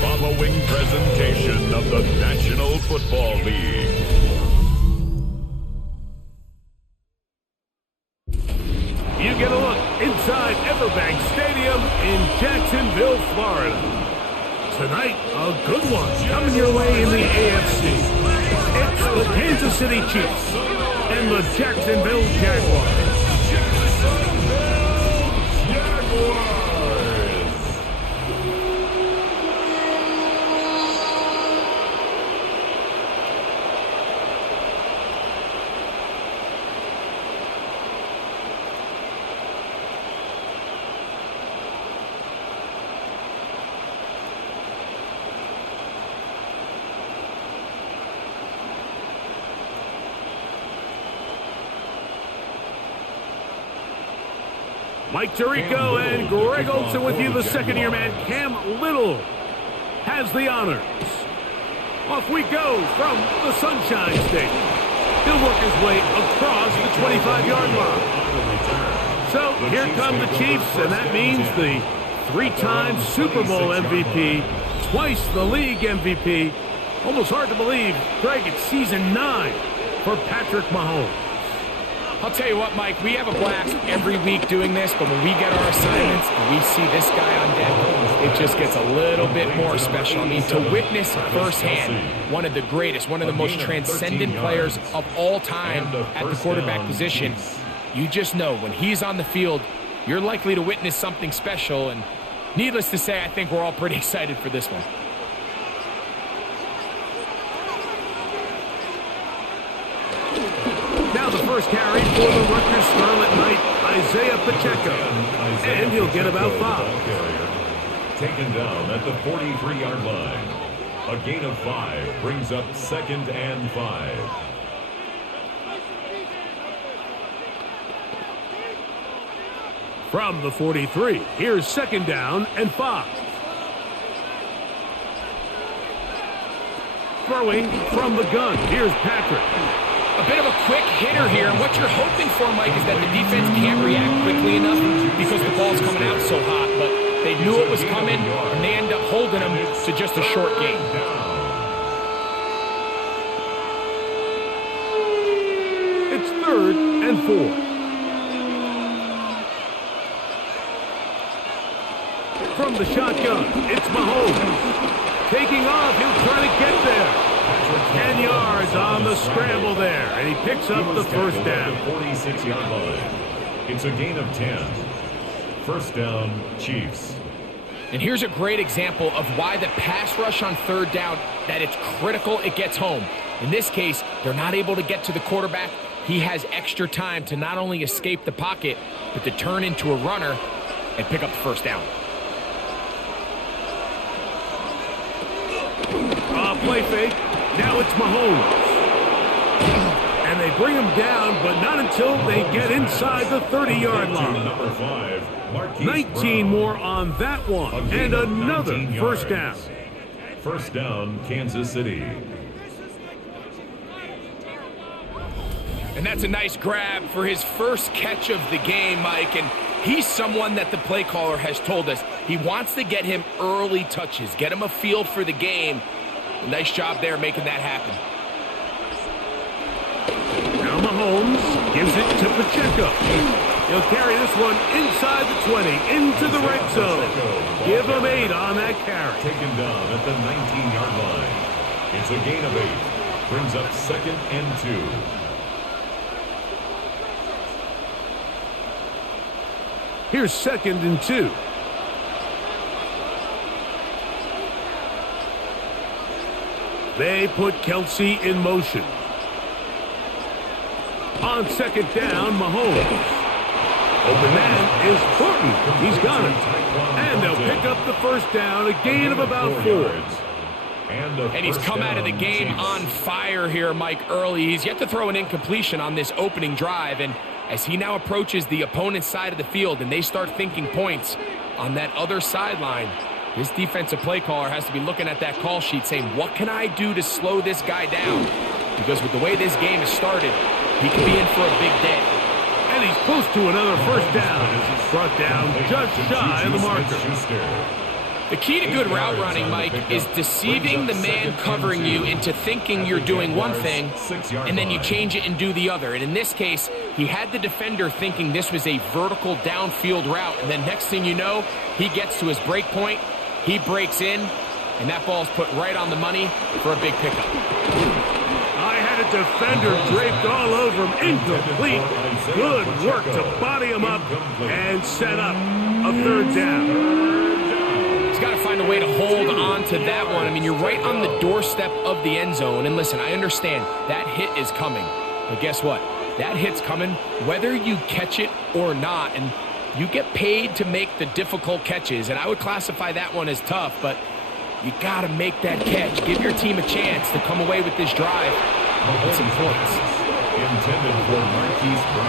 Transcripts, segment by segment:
following presentation of the National Football League. You get a look inside Everbank Stadium in Jacksonville, Florida. Tonight, a good one coming your way in the AFC. It's the Kansas City Chiefs and the Jacksonville Jaguars. Mike Tirico and Greg Olson with you. The second-year man, Cam Little, has the honors. Off we go from the Sunshine State. He'll work his way across the 25-yard line. So here come the Chiefs, and that means the three-time Super Bowl MVP, twice the league MVP. Almost hard to believe, Greg, it's season 9 for Patrick Mahomes. I'll tell you what, Mike, we have a blast every week doing this, but when we get our assignments and we see this guy on deck, it just gets a little bit more special. I mean, to witness firsthand one of the greatest, one of the most transcendent players of all time at the quarterback position, you just know when he's on the field, you're likely to witness something special, and needless to say, I think we're all pretty excited for this one. The first carry for the Rutgers Scarlet Knight, Isaiah Pacheco, and he'll get about 5. Taken down at the 43-yard line. A gain of 5 brings up 2nd and 5. From the 43, here's 2nd down and 5. Throwing from the gun, here's Patrick. A bit of a quick hitter here, and what you're hoping for, Mike, is that the defense can't react quickly enough because the ball's coming out so hot, but they knew it was coming, and they end up holding them to just a short gain. It's 3rd and 4. From the shotgun, it's Mahomes. Taking off, he'll try to get there. 10 yards on the scramble there, and he picks up the first down. 46-yard line. It's a gain of 10. First down, Chiefs. And here's a great example of why the pass rush on 3rd down, that it's critical it gets home. In this case, they're not able to get to the quarterback. He has extra time to not only escape the pocket, but to turn into a runner and pick up the first down. Play fake. Now it's Mahomes. And they bring him down, but not until they get inside the 30-yard line. Number 5, 19 more on that one. And another first down. First down, Kansas City. And that's a nice grab for his first catch of the game, Mike. And he's someone that the play caller has told us he wants to get him early touches, get him a feel for the game. Nice job there making that happen. Now Mahomes gives it to Pacheco. He'll carry this one inside the 20, into the red zone. Give him 8 on that carry. Taken down at the 19-yard line. It's a gain of 8. Brings up 2nd and 2. Here's 2nd and 2. They put Kelsey in motion. On 2nd down, Mahomes. Open man is Thornton. He's got it. And they'll pick up the first down, a gain of about 4. And he's come out of the game on fire here, Mike, early. He's yet to throw an incompletion on this opening drive. And as he now approaches the opponent's side of the field and they start thinking points on that other sideline, this defensive play caller has to be looking at that call sheet saying, what can I do to slow this guy down? Because with the way this game has started, he could be in for a big day. And he's close to another first down. Brought down just shy of the marker. The key to good route running, Mike, is deceiving the man covering you into thinking you're doing one thing, and then you change it and do the other. And in this case, he had the defender thinking this was a vertical downfield route, and then next thing you know, he gets to his break point, he breaks in, and that ball's put right on the money for a big pickup. I had a defender draped all over him, incomplete. Good work to body him up and set up a third down. Got to find a way to hold on to that one. I mean, you're right on the doorstep of the end zone. And listen, I understand that hit is coming. But guess what? That hit's coming whether you catch it or not. And you get paid to make the difficult catches. And I would classify that one as tough. But you got to make that catch. Give your team a chance to come away with this drive with some points.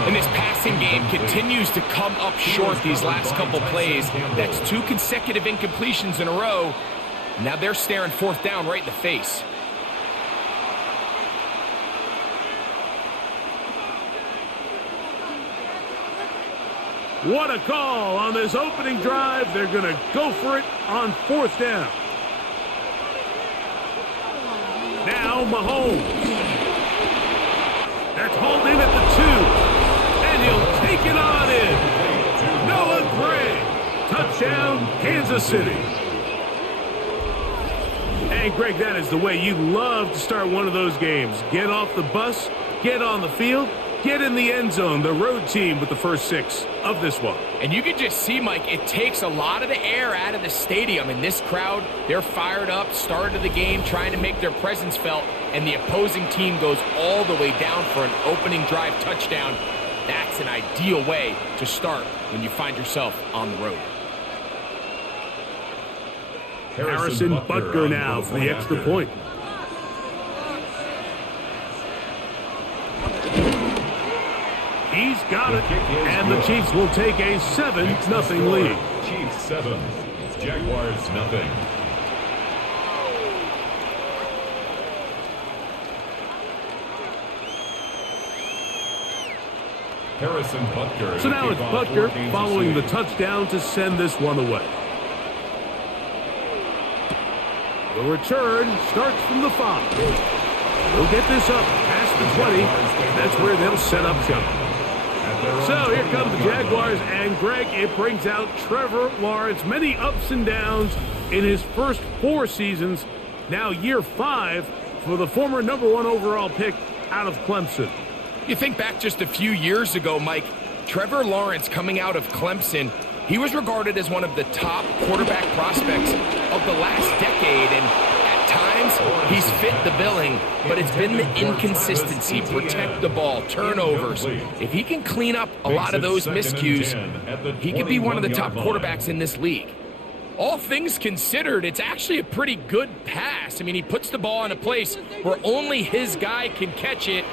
And this passing game continues to come up short these last couple plays. That's 2 consecutive incompletions in a row. Now they're staring fourth down right in the face. What a call on this opening drive. They're going to go for it on fourth down. Now Mahomes. That's hauled in at the 2. And he'll take it on in. Noah Gray. Touchdown, Kansas City. And Greg, that is the way you love to start one of those games. Get off the bus, get on the field, get in the end zone. The road team with the first 6 of this one. And you can just see, Mike, it takes a lot of the air out of the stadium. And this crowd, they're fired up, start of the game, trying to make their presence felt. And the opposing team goes all the way down for an opening drive touchdown. That's an ideal way to start when you find yourself on the road. Harrison Butker now for the extra point. He's got it, and the Chiefs will take a 7-0 lead. Chiefs 7, Jaguars nothing. Harrison Butker. So now it's Butker following the touchdown to send this one away. The return starts from the 5. They'll get this up past the 20. That's where they'll set up shop. So here come the Jaguars, and Greg, it brings out Trevor Lawrence. Many ups and downs in his first 4 seasons. Now year 5 for the former #1 overall pick out of Clemson. You think back just a few years ago, Mike, Trevor Lawrence coming out of Clemson, he was regarded as one of the top quarterback prospects of the last decade, and at times he's fit the billing, but it's been the inconsistency, protect the ball, turnovers. If he can clean up a lot of those miscues, he could be one of the top quarterbacks in this league. All things considered, it's actually a pretty good pass. I mean, he puts the ball in a place where only his guy can catch it,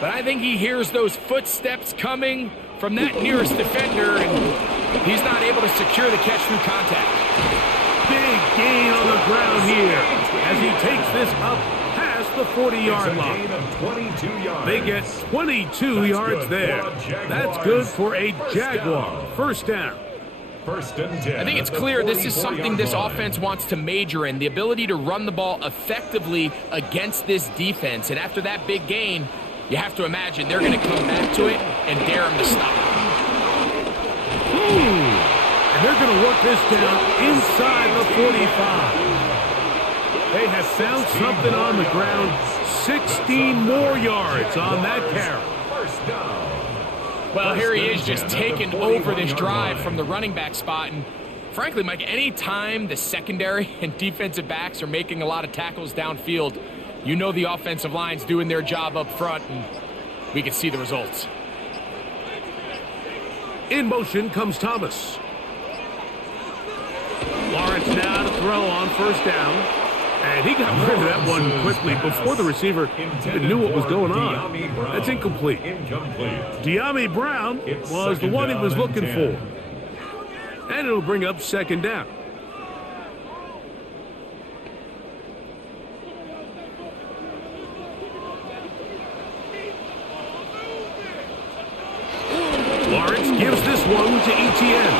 but I think he hears those footsteps coming from that nearest defender, and he's not able to secure the catch through contact. Big gain on the ground here as he takes this up past the 40-yard line. They get 22 yards there. That's good for a Jaguar. First down. I think it's clear this is something this offense wants to major in, the ability to run the ball effectively against this defense. And after that big gain, you have to imagine they're going to come back to it and dare him to stop. And they're going to work this down inside the 45. They have found something on the ground. 16 more yards on that carry. Well, here he is just taking over this drive from the running back spot. And frankly, Mike, any time the secondary and defensive backs are making a lot of tackles downfield, you know the offensive line's doing their job up front, and we can see the results. In motion comes Thomas. Lawrence now to throw on first down. And he got rid of that one quickly before the receiver even knew what was going on. That's incomplete. De'Ami Brown was the one he was looking for. And it'll bring up second down. Lawrence gives this one to Etienne.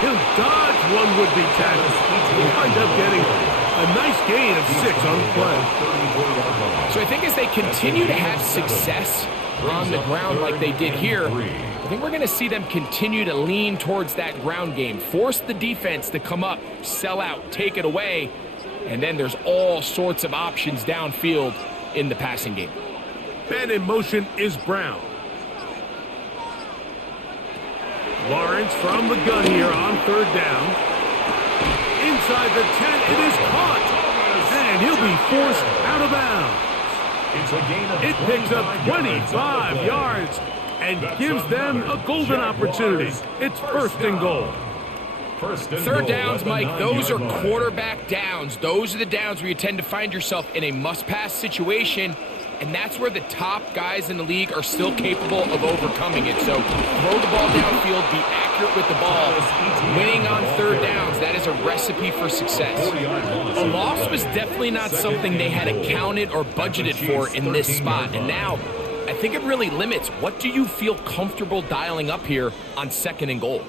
He'll dodge one would-be tackle. He'll wind up getting a nice gain of 6 on the play. So I think as they continue to have success on the ground like they did here, I think we're going to see them continue to lean towards that ground game, force the defense to come up, sell out, take it away, and then there's all sorts of options downfield in the passing game. And in motion is Brown. Lawrence from the gun here on 3rd down. Inside the 10, it is caught. And he'll be forced out of bounds. It picks up 25 yards and gives them a golden opportunity. It's 1st and goal. 3rd downs, Mike, those are quarterback downs. Those are the downs where you tend to find yourself in a must-pass situation, and that's where the top guys in the league are still capable of overcoming it. So throw the ball downfield, be accurate with the ball. Winning on 3rd downs, that is a recipe for success. A loss was definitely not something they had accounted or budgeted for in this spot, and now I think it really limits what do you feel comfortable dialing up here on 2nd and goal.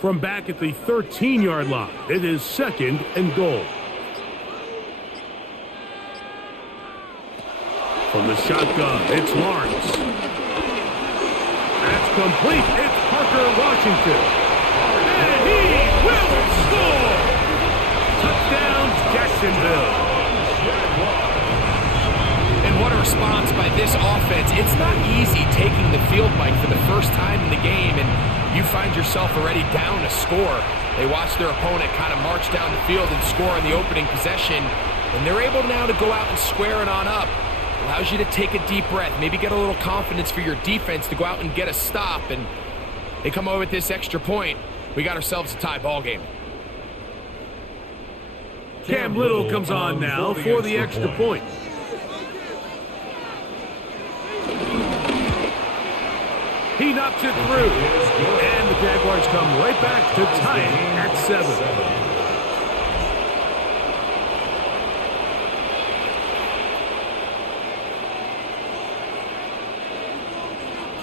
From back at the 13-yard line, it is 2nd and goal. From the shotgun, it's Lawrence. That's complete. It's Parker Washington. And he will score! Touchdown, Jacksonville. And what a response by this offense. It's not easy taking the field, Mike, for the first time in the game, and you find yourself already down a score. They watch their opponent kind of march down the field and score on the opening possession, and they're able now to go out and square it on up. Allows you to take a deep breath, maybe get a little confidence for your defense to go out and get a stop, and they come over with this extra point. We got ourselves a tie ball game. Cam Little comes on now for the extra point. He knocks it through, and the Jaguars come right back to tie it at 7.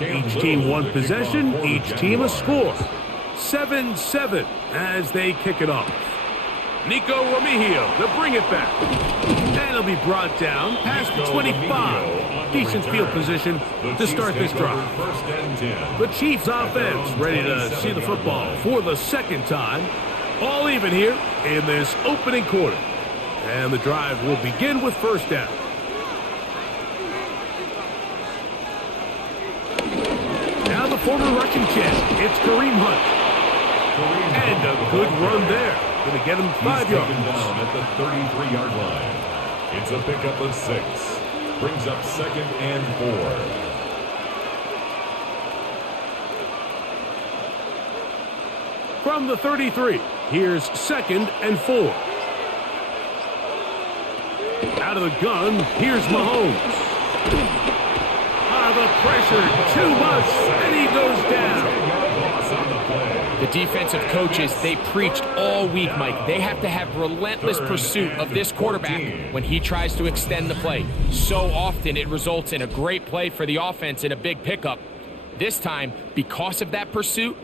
Each team one possession, each team a score. 7-7 as they kick it off. Nico Remigio to bring it back. And it'll be brought down past the 25. Decent field position to start this drive. The Chiefs offense ready to see the football for the 2nd time. All even here in this opening quarter. And the drive will begin with 1st down. Now the former Russian champ, it's Kareem Hunt. And a good run there. Going to get him 5 yards. Down at the 33-yard line. It's a pickup of 6. Brings up 2nd and 4. From the 33, here's 2nd and 4. Out of the gun, here's Mahomes. The pressure, too much, and he goes down. The defensive coaches, they preached all week, Mike. They have to have relentless pursuit of this quarterback when he tries to extend the play. So often it results in a great play for the offense and a big pickup. This time, because of that pursuit,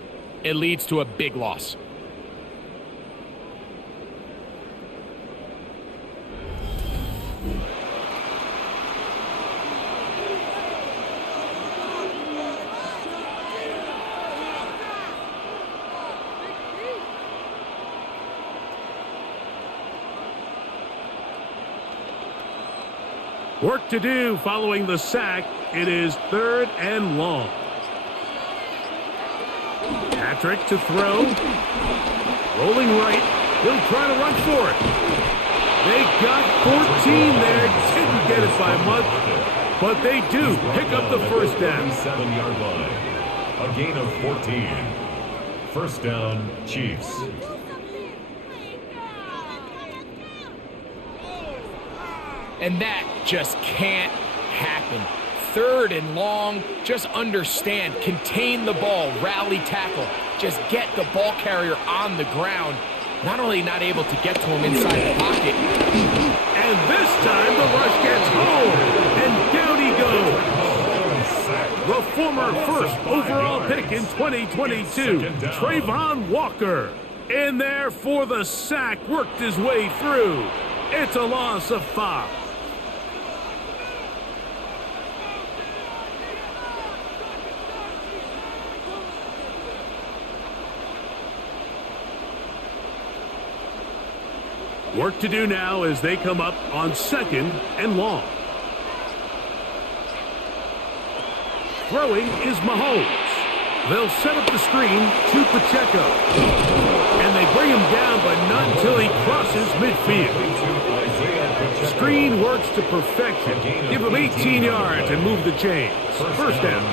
it leads to a big loss. Work to do following the sack. It is 3rd and long. Patrick to throw. Rolling right. He'll try to run for it. They got 14 there. Didn't get it by much. But they do pick up the 1st down. 7-yard line. A gain of 14. 1st down, Chiefs. And that just can't happen. 3rd and long, just understand, contain the ball, rally tackle, just get the ball carrier on the ground. Not only not able to get to him inside the pocket. And this time the rush gets home, and down he goes. The former 1st overall pick in 2022, Trayvon Walker. In there for the sack, worked his way through. It's a loss of 5. Work to do now as they come up on 2nd and long. Throwing is Mahomes. They'll set up the screen to Pacheco. And they bring him down, but not until he crosses midfield. Screen works to perfection. Give him 18 yards and move the chains. First down.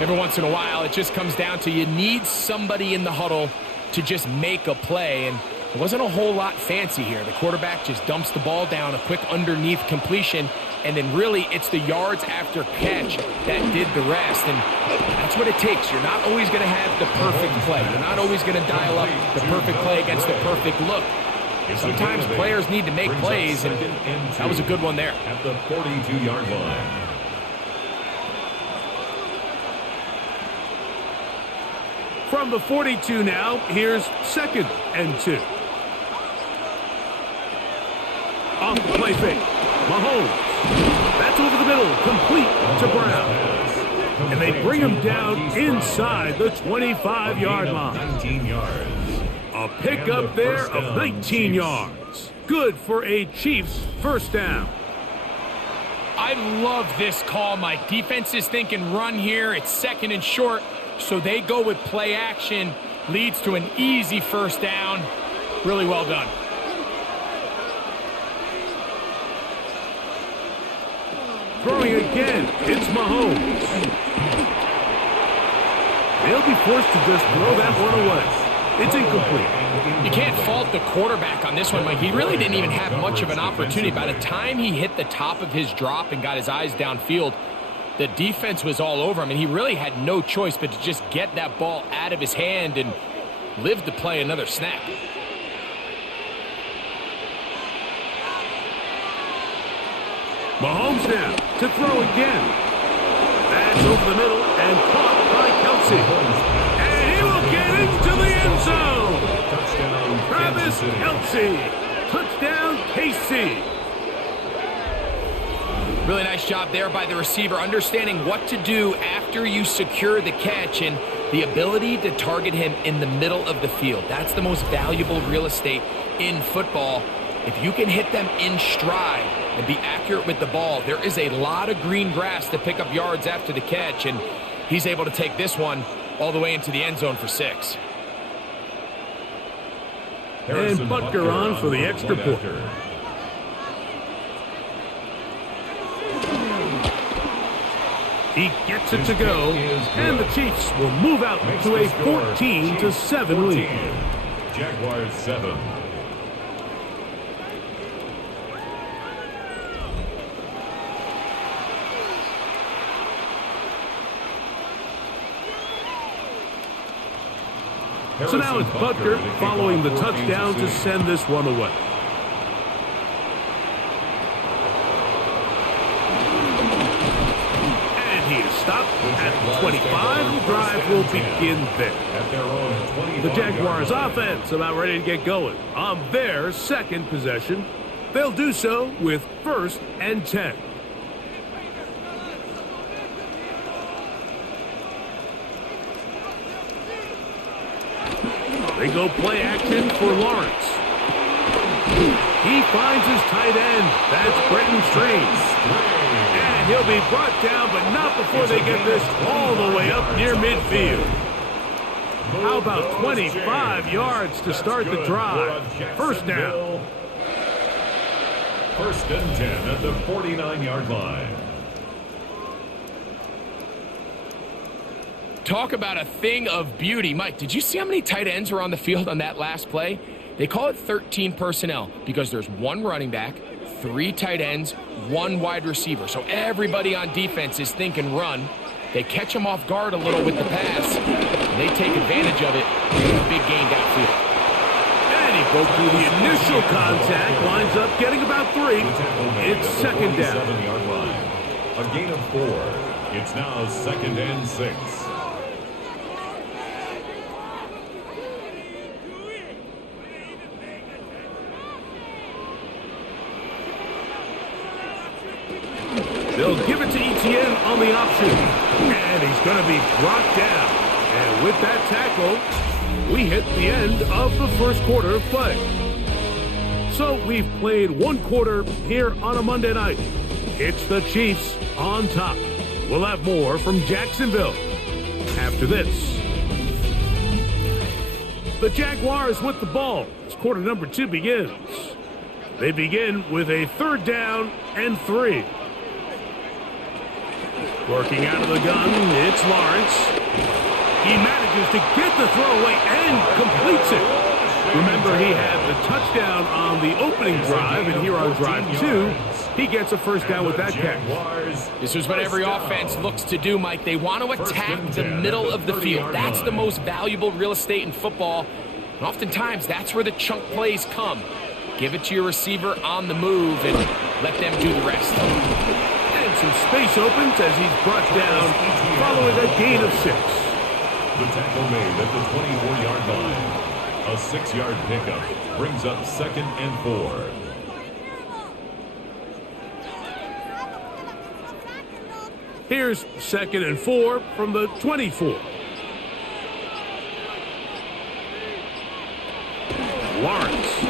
Every once in a while, it just comes down to you need somebody in the huddle to just make a play. And it wasn't a whole lot fancy here. The quarterback just dumps the ball down, a quick underneath completion, and then really it's the yards after catch that did the rest. And that's what it takes. You're not always going to have the perfect play. You're not always going to dial up the perfect play against the perfect look. Sometimes players need to make plays, and that was a good one there. At the 42-yard line. From the 42 now, here's 2nd and 2. Off the play fake. Mahomes. That's over the middle. Complete to Brown. And they bring him down inside the 25-yard line. 19 yards. A pickup there of 19 yards. Good for a Chiefs first down. I love this call, Mike. Defense is thinking run here. It's 2nd and short, so they go with play action. Leads to an easy first down. Really well done. Throwing again, it's Mahomes. They'll be forced to just throw that one away. It's incomplete. You can't fault the quarterback on this one, Mike. He really didn't even have much of an opportunity. By the time he hit the top of his drop and got his eyes downfield, the defense was all over him, and he really had no choice but to just get that ball out of his hand and live to play another snap. Mahomes now to throw again. That's over the middle and caught by Kelsey. And he will get into the end zone. Travis Kelsey. Touchdown, KC. Really nice job there by the receiver, understanding what to do after you secure the catch and the ability to target him in the middle of the field. That's the most valuable real estate in football. If you can hit them in stride and be accurate with the ball, there is a lot of green grass to pick up yards after the catch, and he's able to take this one all the way into the end zone for 6. And Butker on for the extra point. He gets it to go, and the Chiefs will move out to a 14-7 lead. Jaguars 7. So now it's Butker following the touchdown to send this one away. And he is stopped at the 25. The drive will begin there. The Jaguars offense about ready to get going on their 2nd possession. They'll do so with 1st and 10. They go play action for Lawrence. He finds his tight end. That's Brenton Strange. And he'll be brought down, but not before they get this all the way up near midfield. How about 25 yards to start the drive? First down. 1st and 10 at the 49-yard line. Talk about a thing of beauty. Mike, did you see how many tight ends were on the field on that last play? They call it 13 personnel because there's 1 running back, 3 tight ends, 1 wide receiver. So everybody on defense is thinking run. They catch them off guard a little with the pass. And they take advantage of it. A big gain downfield. And he broke through the initial contact. Lines up, getting about 3. It's 2nd down. 7-yard line. A gain of 4. It's now 2nd and 6. They'll give it to Etienne on the option. And he's going to be brought down. And with that tackle, we hit the end of the first quarter of play. So we've played one quarter here on a Monday night. It's the Chiefs on top. We'll have more from Jacksonville after this. The Jaguars with the ball as quarter number 2 begins. They begin with a 3rd down and 3. Working out of the gun, it's Lawrence. He manages to get the throw away and completes it. Remember, he had the touchdown on the opening drive, and here on drive 2, he gets a first down with that catch. This is what every offense looks to do, Mike. They want to attack the middle of the field. That's the most valuable real estate in football. And oftentimes, that's where the chunk plays come. Give it to your receiver on the move and let them do the rest. And some space opens as he's brought down following a gain of 6. The tackle made at the 24-yard line. A 6-yard pickup brings up 2nd and 4. Here's 2nd and 4 from the 24. Lawrence.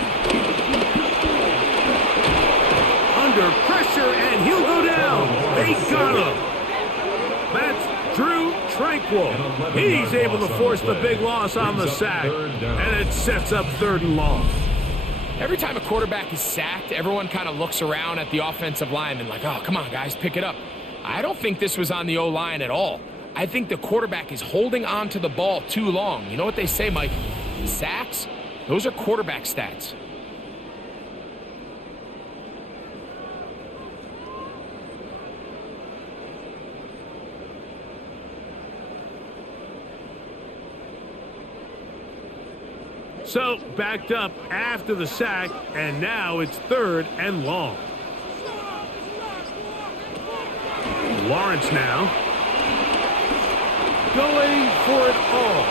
Under pressure, and he'll go down. They got him. That's Drew Tranquil. He's able to force the big loss on the sack, and it sets up 3rd and long. Every time a quarterback is sacked, everyone kind of looks around at the offensive lineman like, oh, come on, guys, pick it up. I don't think this was on the O-line at all. I think the quarterback is holding on to the ball too long. You know what they say, Mike? Sacks, those are quarterback stats. So, backed up after the sack, and now it's 3rd and long. Lawrence now. Going for it all.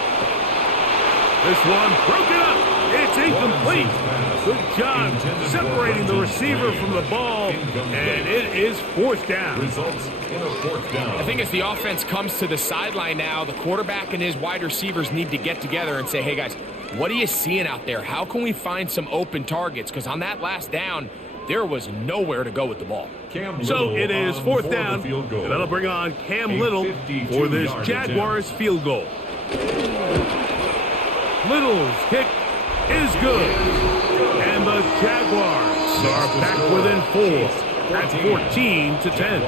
This one broken up. It's incomplete. Good job separating the receiver from the ball, and it is 4th down. Results in a 4th down. I think as the offense comes to the sideline now, the quarterback and his wide receivers need to get together and say, hey, guys, what are you seeing out there? How can we find some open targets? Because on that last down, there was nowhere to go with the ball. So it is 4th down, and that'll bring on Cam Little for this Jaguars field goal. Little's kick is good, and the Jaguars are back within 4 at 14-10.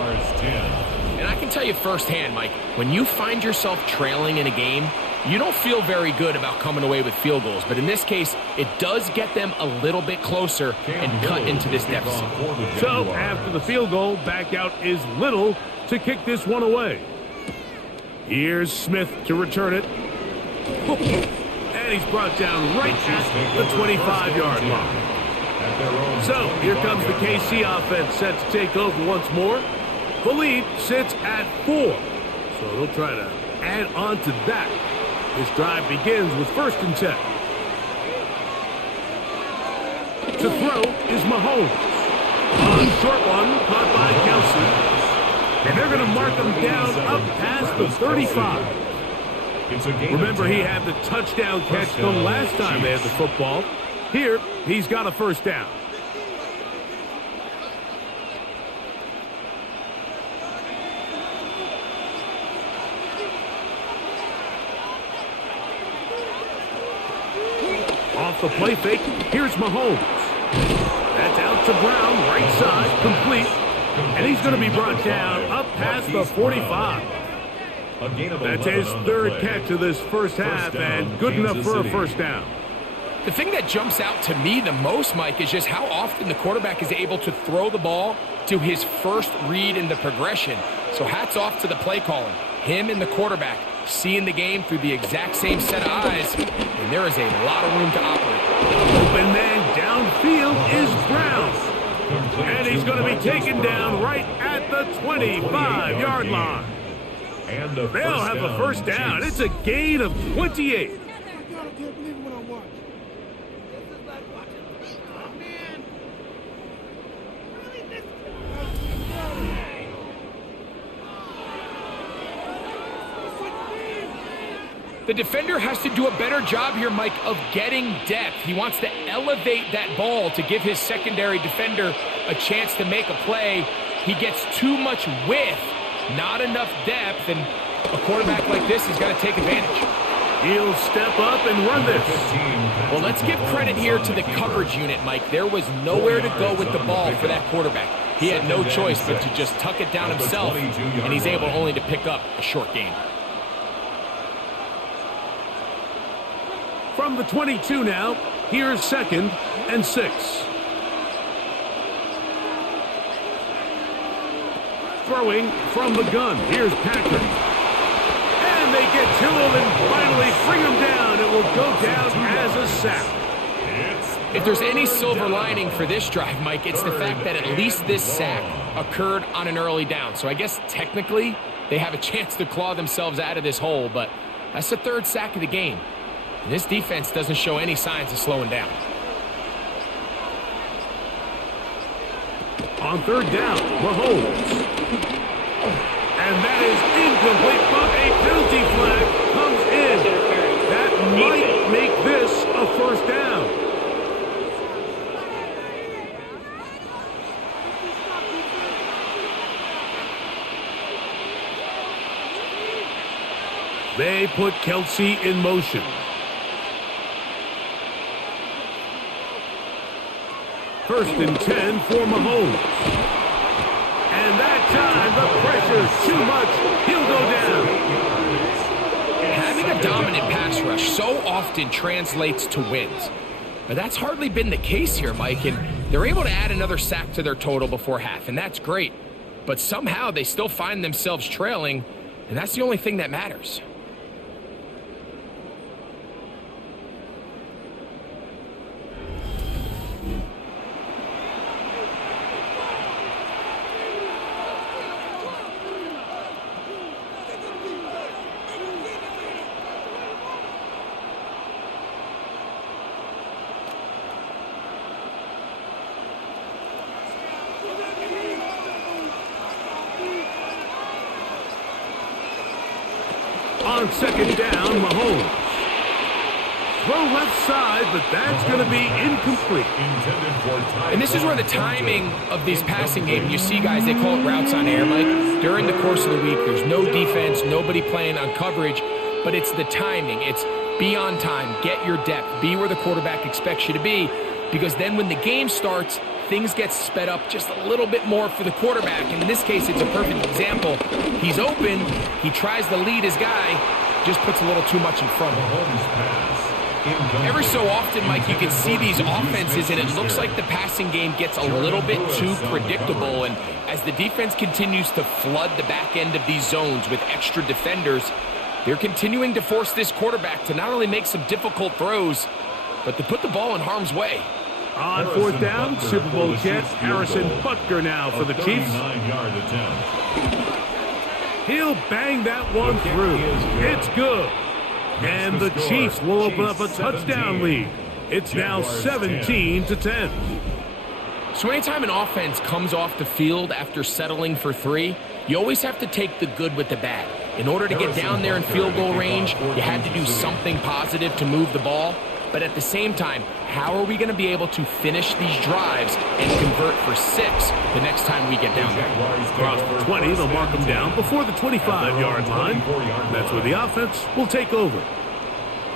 And I can tell you firsthand, Mike, when you find yourself trailing in a game, you don't feel very good about coming away with field goals. But in this case, it does get them a little bit closer and cut into this deficit. So after the field goal, back out is Little to kick this one away. Here's Smith to return it. And he's brought down right at the 25-yard line. So here comes the KC offense set to take over once more. The lead sits at 4. So they'll try to add on to that. This drive begins with 1st and 10. To throw is Mahomes. A short one caught by Kelsey. And they're going to mark him down up past the 35. Remember, he had the touchdown catch the last time they had the football. Here, he's got a 1st down. Off the play fake, here's Mahomes. That's out to Brown, right side, complete. And he's going to be brought down up past the 45. That's his 3rd catch of this first half, and good enough for a 1st down. The thing that jumps out to me the most, Mike, is just how often the quarterback is able to throw the ball to his first read in the progression. So hats off to the play caller. Him and the quarterback seeing the game through the exact same set of eyes, and there is a lot of room to operate. Open man downfield is Brown. And he's going to be taken down right at the 25-yard line. And they'll have a 1st down. It's a gain of 28. The defender has to do a better job here, Mike, of getting depth. He wants to elevate that ball to give his secondary defender a chance to make a play. He gets too much width, not enough depth, and a quarterback like this is going to take advantage. He'll step up and run this. Well, let's give credit here to the coverage unit, Mike. There was nowhere to go with the ball for that quarterback. He had no choice but to just tuck it down himself, and he's able only to pick up a short gain. From the 22 now, here's 2nd and 6. Throwing from the gun, here's Patrick. And they get to him and finally bring him down. It will go down as a sack. If there's any silver lining for this drive, Mike, it's the fact that at least this sack occurred on an early down. So I guess technically they have a chance to claw themselves out of this hole, but that's the 3rd sack of the game. And this defense doesn't show any signs of slowing down. On 3rd down, Mahomes. And that is incomplete, but a penalty flag comes in. That might make this a 1st down. They put Kelsey in motion. First and 10 for Mahomes. And that time, the pressure's too much. He'll go down. Having a dominant pass rush so often translates to wins. But that's hardly been the case here, Mike. And they're able to add another sack to their total before half, and that's great. But somehow they still find themselves trailing, and that's the only thing that matters. On 2nd down, Mahomes. Throw left side, but that's going to be incomplete. And this is where the timing of these passing games, you see guys, they call it routes on air, Mike. During the course of the week, there's no defense, nobody playing on coverage, but it's the timing. It's be on time, get your depth, be where the quarterback expects you to be, because then when the game starts, things get sped up just a little bit more for the quarterback. And in this case, it's a perfect example. He's open, he tries to lead his guy, just puts a little too much in front of him. Every so often, Mike, you can see these offenses, and it looks like the passing game gets a little bit too predictable. And as the defense continues to flood the back end of these zones with extra defenders, they're continuing to force this quarterback to not only make some difficult throws, but to put the ball in harm's way. On 4th down, Super Bowl champ Harrison Butker now for the Chiefs. He'll bang that one through. It's good. And the Chiefs will open up a touchdown lead. It's now 17-10. So anytime an offense comes off the field after settling for 3, you always have to take the good with the bad. In order to get down there in field goal range, you had to do something positive to move the ball. But at the same time, how are we going to be able to finish these drives and convert for 6 the next time we get down there? Across the 20, they'll mark them down before the 25-yard line. That's where the offense will take over.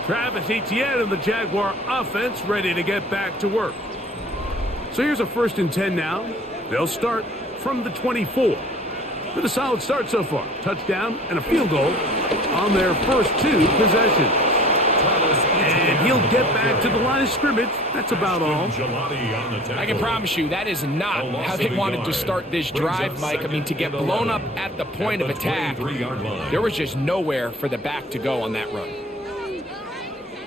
Travis Etienne and the Jaguar offense ready to get back to work. So here's a 1st and 10 now. They'll start from the 24. With a solid start so far. Touchdown and a field goal on their first 2 possessions. And he'll get back to the line of scrimmage. That's about all. I can promise you that is not how they wanted to start this drive, Mike. I mean, to get blown up at the point of attack, there was just nowhere for the back to go on that run.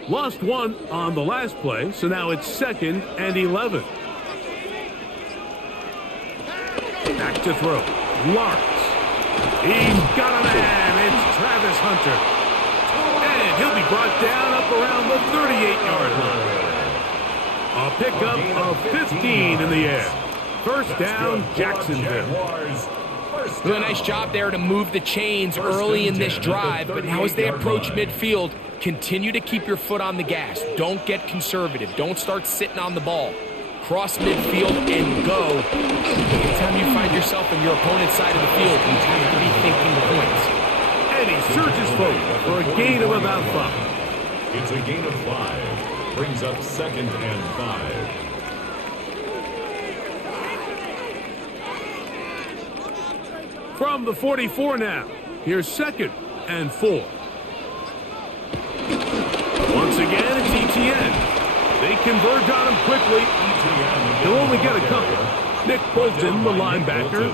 Lost 1 on the last play, so now it's 2nd and 11. Back to throw. Lawrence. He's got a man. It's Travis Hunter. And he'll be brought down up around the 38-yard line. A pickup of 15 in the air. First down, Jacksonville. Really nice job there to move the chains early in this drive, but now as they approach midfield, continue to keep your foot on the gas. Don't get conservative. Don't start sitting on the ball. Cross midfield and go. Anytime you find yourself on your opponent's side of the field, you have to be thinking points. And he surges forward for a gain of about 5. It's a gain of 5. Brings up 2nd and 5. From the 44 now, here's 2nd and 4. Once again, it's ETN. They converge on him quickly. He'll only get a couple. Nick Bolton, the linebacker,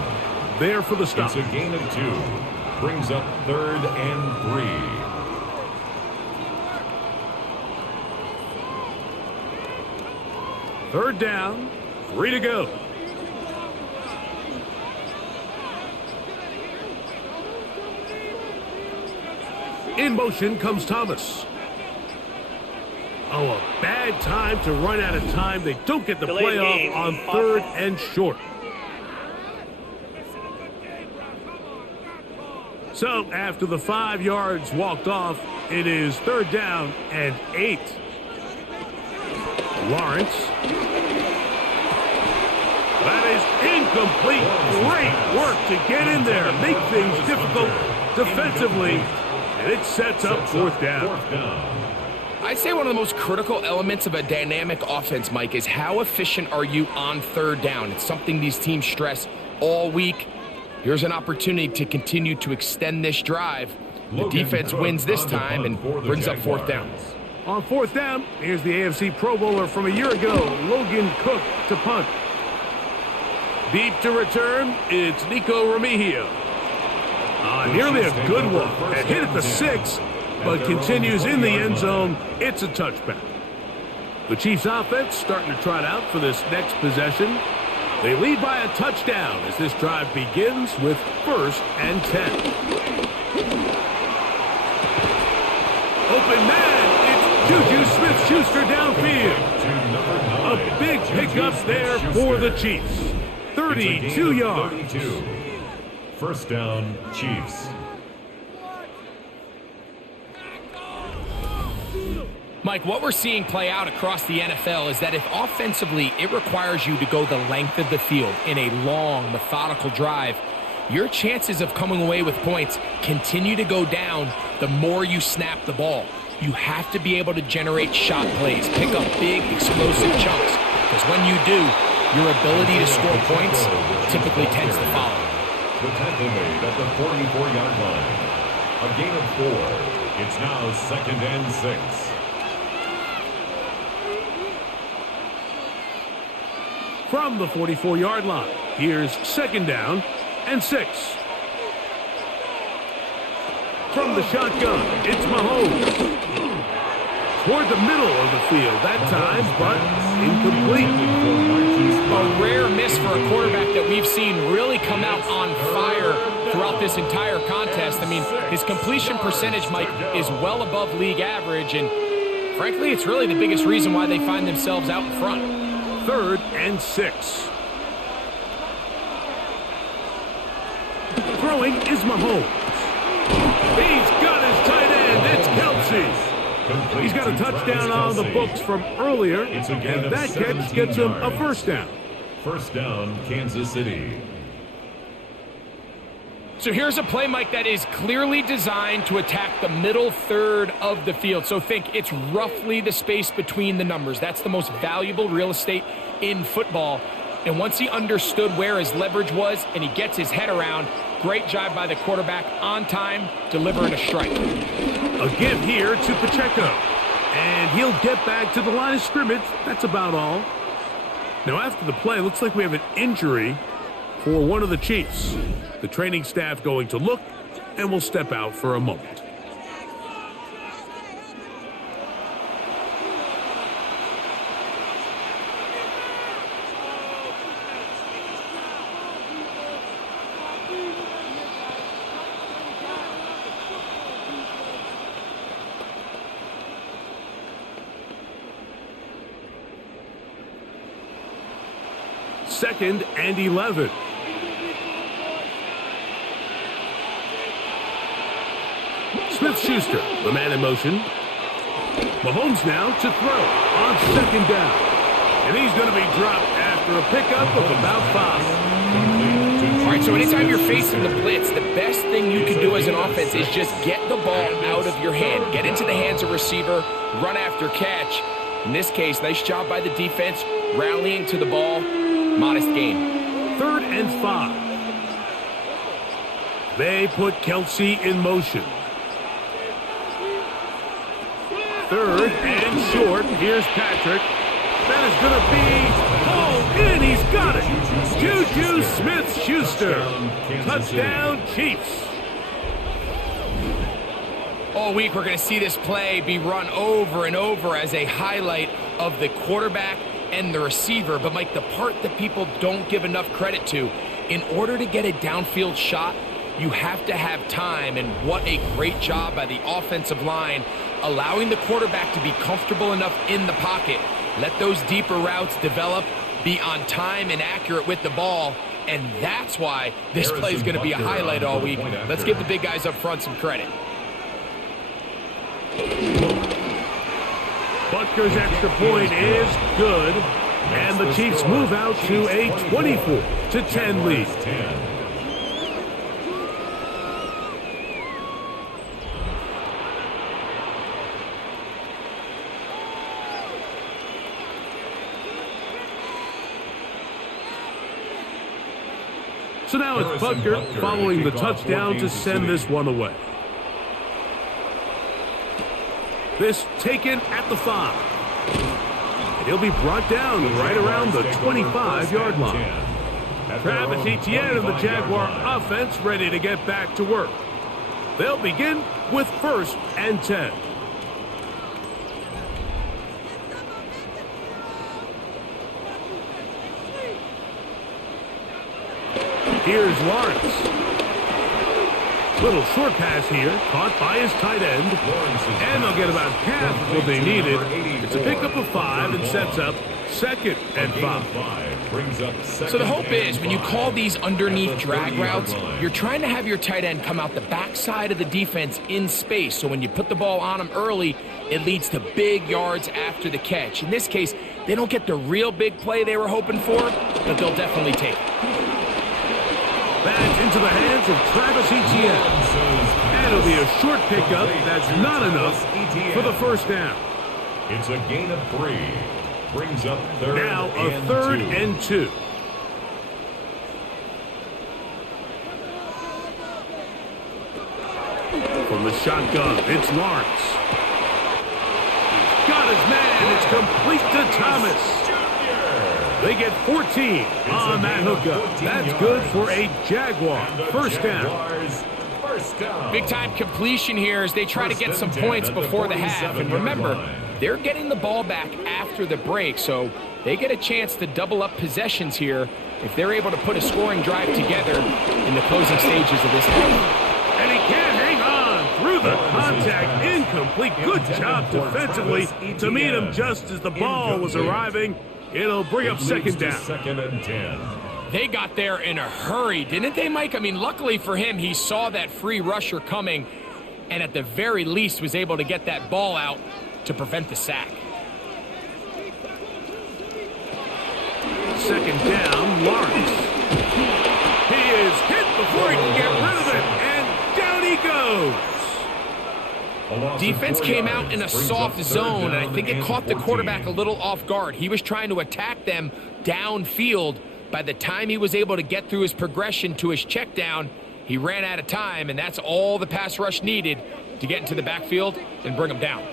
there for the stop. It's a gain of 2. Brings up 3rd and 3. Third down, 3 to go. In motion comes Thomas. Oh, a bad time to run out of time. They don't get the playoff on 3rd and short. So after the 5 yards walked off, it is 3rd down and 8. Lawrence. That is incomplete. Great work to get in there, make things difficult defensively, and it sets up 4th down. I'd say one of the most critical elements of a dynamic offense, Mike, is how efficient are you on 3rd down? It's something these teams stress all week. Here's an opportunity to continue to extend this drive. The defense wins this time and brings up 4th down. On 4th down, here's the AFC Pro Bowler from a year ago, Logan Cook to punt. Deep to return, it's Nico Remigio. Nearly a good one. A hit at the 6, but continues in the end zone. It's a touchback. The Chiefs offense starting to trot out for this next possession. They lead by a touchdown as this drive begins with 1st and 10. Open man, it's Juju Smith-Schuster downfield. A big pickup there for the Chiefs. 32 yards. 1st down, Chiefs. Mike, what we're seeing play out across the NFL is that if offensively it requires you to go the length of the field in a long, methodical drive, your chances of coming away with points continue to go down the more you snap the ball. You have to be able to generate shot plays, pick up big, explosive chunks, because when you do, your ability to score points typically tends to follow. The tackle made at the 44-yard line. A gain of 4. It's now 2nd and 6. From the 44-yard line, here's 2nd down and 6. From the shotgun, it's Mahomes. Toward the middle of the field that time, but incomplete. A rare miss for a quarterback that we've seen really come out on fire throughout this entire contest. I mean, his completion percentage, Mike, is well above league average, and frankly, it's really the biggest reason why they find themselves out in front. 3rd and 6. Throwing is Mahomes. He's got his tight end. It's Kelsey. He's got a touchdown on the books from earlier, and that catch gets him a 1st down. 1st down, Kansas City. So here's a play, Mike, that is clearly designed to attack the middle 3rd of the field. So think it's roughly the space between the numbers. That's the most valuable real estate in football. And once he understood where his leverage was and he gets his head around, great job by the quarterback on time, delivering a strike. A give here to Pacheco. And he'll get back to the line of scrimmage. That's about all. Now after the play, looks like we have an injury for one of the Chiefs. The training staff going to look and will step out for a moment. Second and 11. Schuster, the man in motion. Mahomes now to throw on second down. And he's going to be dropped after a pickup of about 5. All right, so anytime you're facing the blitz, the best thing you can do as an offense is just get the ball out of your hand. Get into the hands of receiver, run after catch. In this case, nice job by the defense, rallying to the ball. Modest gain. 3rd and 5. They put Kelsey in motion. 3rd and short. Here's Patrick. That is going to be hauled in. He's got it. Juju Smith-Schuster. Touchdown, Chiefs. All week, we're going to see this play be run over and over as a highlight of the quarterback and the receiver. But, Mike, the part that people don't give enough credit to, in order to get a downfield shot, you have to have time, and what a great job by the offensive line, allowing the quarterback to be comfortable enough in the pocket. Let those deeper routes develop, be on time and accurate with the ball, and that's why this play is going to be a highlight all week. Let's give the big guys up front some credit. Butker's extra point is good, and the Chiefs move out to a 24-10 lead. So now it's Butker following the touchdown to send this one away. This taken at the 5. He'll be brought down right around the 25-yard line. Travis Etienne and the Jaguar offense ready to get back to work. They'll begin with 1st and 10. Here's Lawrence. Little short pass here, caught by his tight end. And they'll get about half of what they needed. It's a pickup of 5 and sets up 2nd and 5. So the hope is when you call these underneath drag routes, you're trying to have your tight end come out the backside of the defense in space. So when you put the ball on him early, it leads to big yards after the catch. In this case, they don't get the real big play they were hoping for, but they'll definitely take it. Back into the hands of Travis Etienne. And it'll be a short pickup. That's not enough for the 1st down. It's a gain of 3. Brings up 3rd now a 3rd and 2. From the shotgun, it's Lawrence. He's got his man. It's complete to Thomas. They get 14 on that hookup. That's good for a Jaguar 1st down. Big-time completion here as they try to get some points before the half. And remember, they're getting the ball back after the break, so they get a chance to double up possessions here if they're able to put a scoring drive together in the closing stages of this half. And he can't hang on through the contact. Incomplete. Good job defensively to meet him just as the ball was arriving. It'll bring up 2nd down. 2nd and 10. They got there in a hurry, didn't they, Mike? I mean, luckily for him, he saw that free rusher coming and at the very least was able to get that ball out to prevent the sack. 2nd down, Lawrence. He is hit before he can get rid of it, and down he goes. Defense came out in a soft zone, and I think it caught the quarterback a little off guard. He was trying to attack them downfield. By the time he was able to get through his progression to his check down, he ran out of time, and that's all the pass rush needed to get into the backfield and bring him down.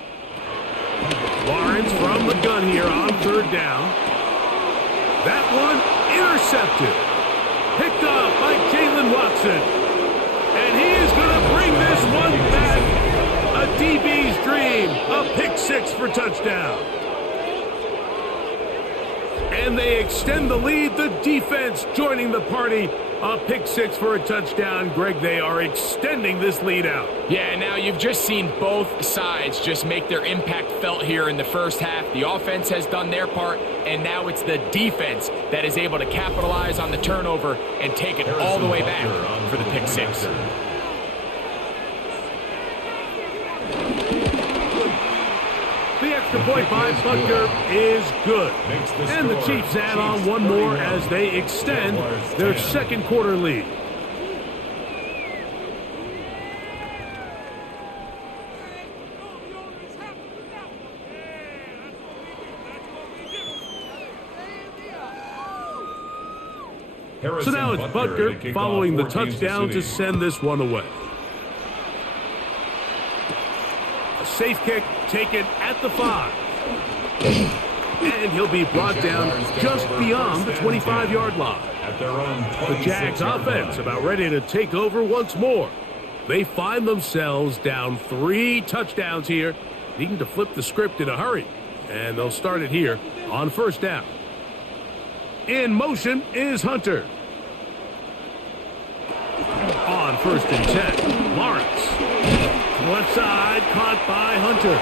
Lawrence from the gun here on 3rd down. That one intercepted. Picked up by Jalen Watson. And he is going to bring this one back. A DB's dream, a pick-6 for touchdown. And they extend the lead. The defense joining the party. A pick-6 for a touchdown. Greg, they are extending this lead out. Yeah, now you've just seen both sides just make their impact felt here in the first half. The offense has done their part, and now it's the defense that is able to capitalize on the turnover and take it all the way back for the pick-6. extra point by Butker is good. And the Chiefs add on one more as they extend their second quarter lead. So now it's Butker following the touchdown to send this one away. A safe kick taken at the 5. And he'll be brought down just beyond the 25-yard line. The Jags offense about ready to take over once more. They find themselves down 3 touchdowns here, needing to flip the script in a hurry. And they'll start it here on first down. In motion is Hunter. On first and 10, Lawrence. Left side, caught by Hunter.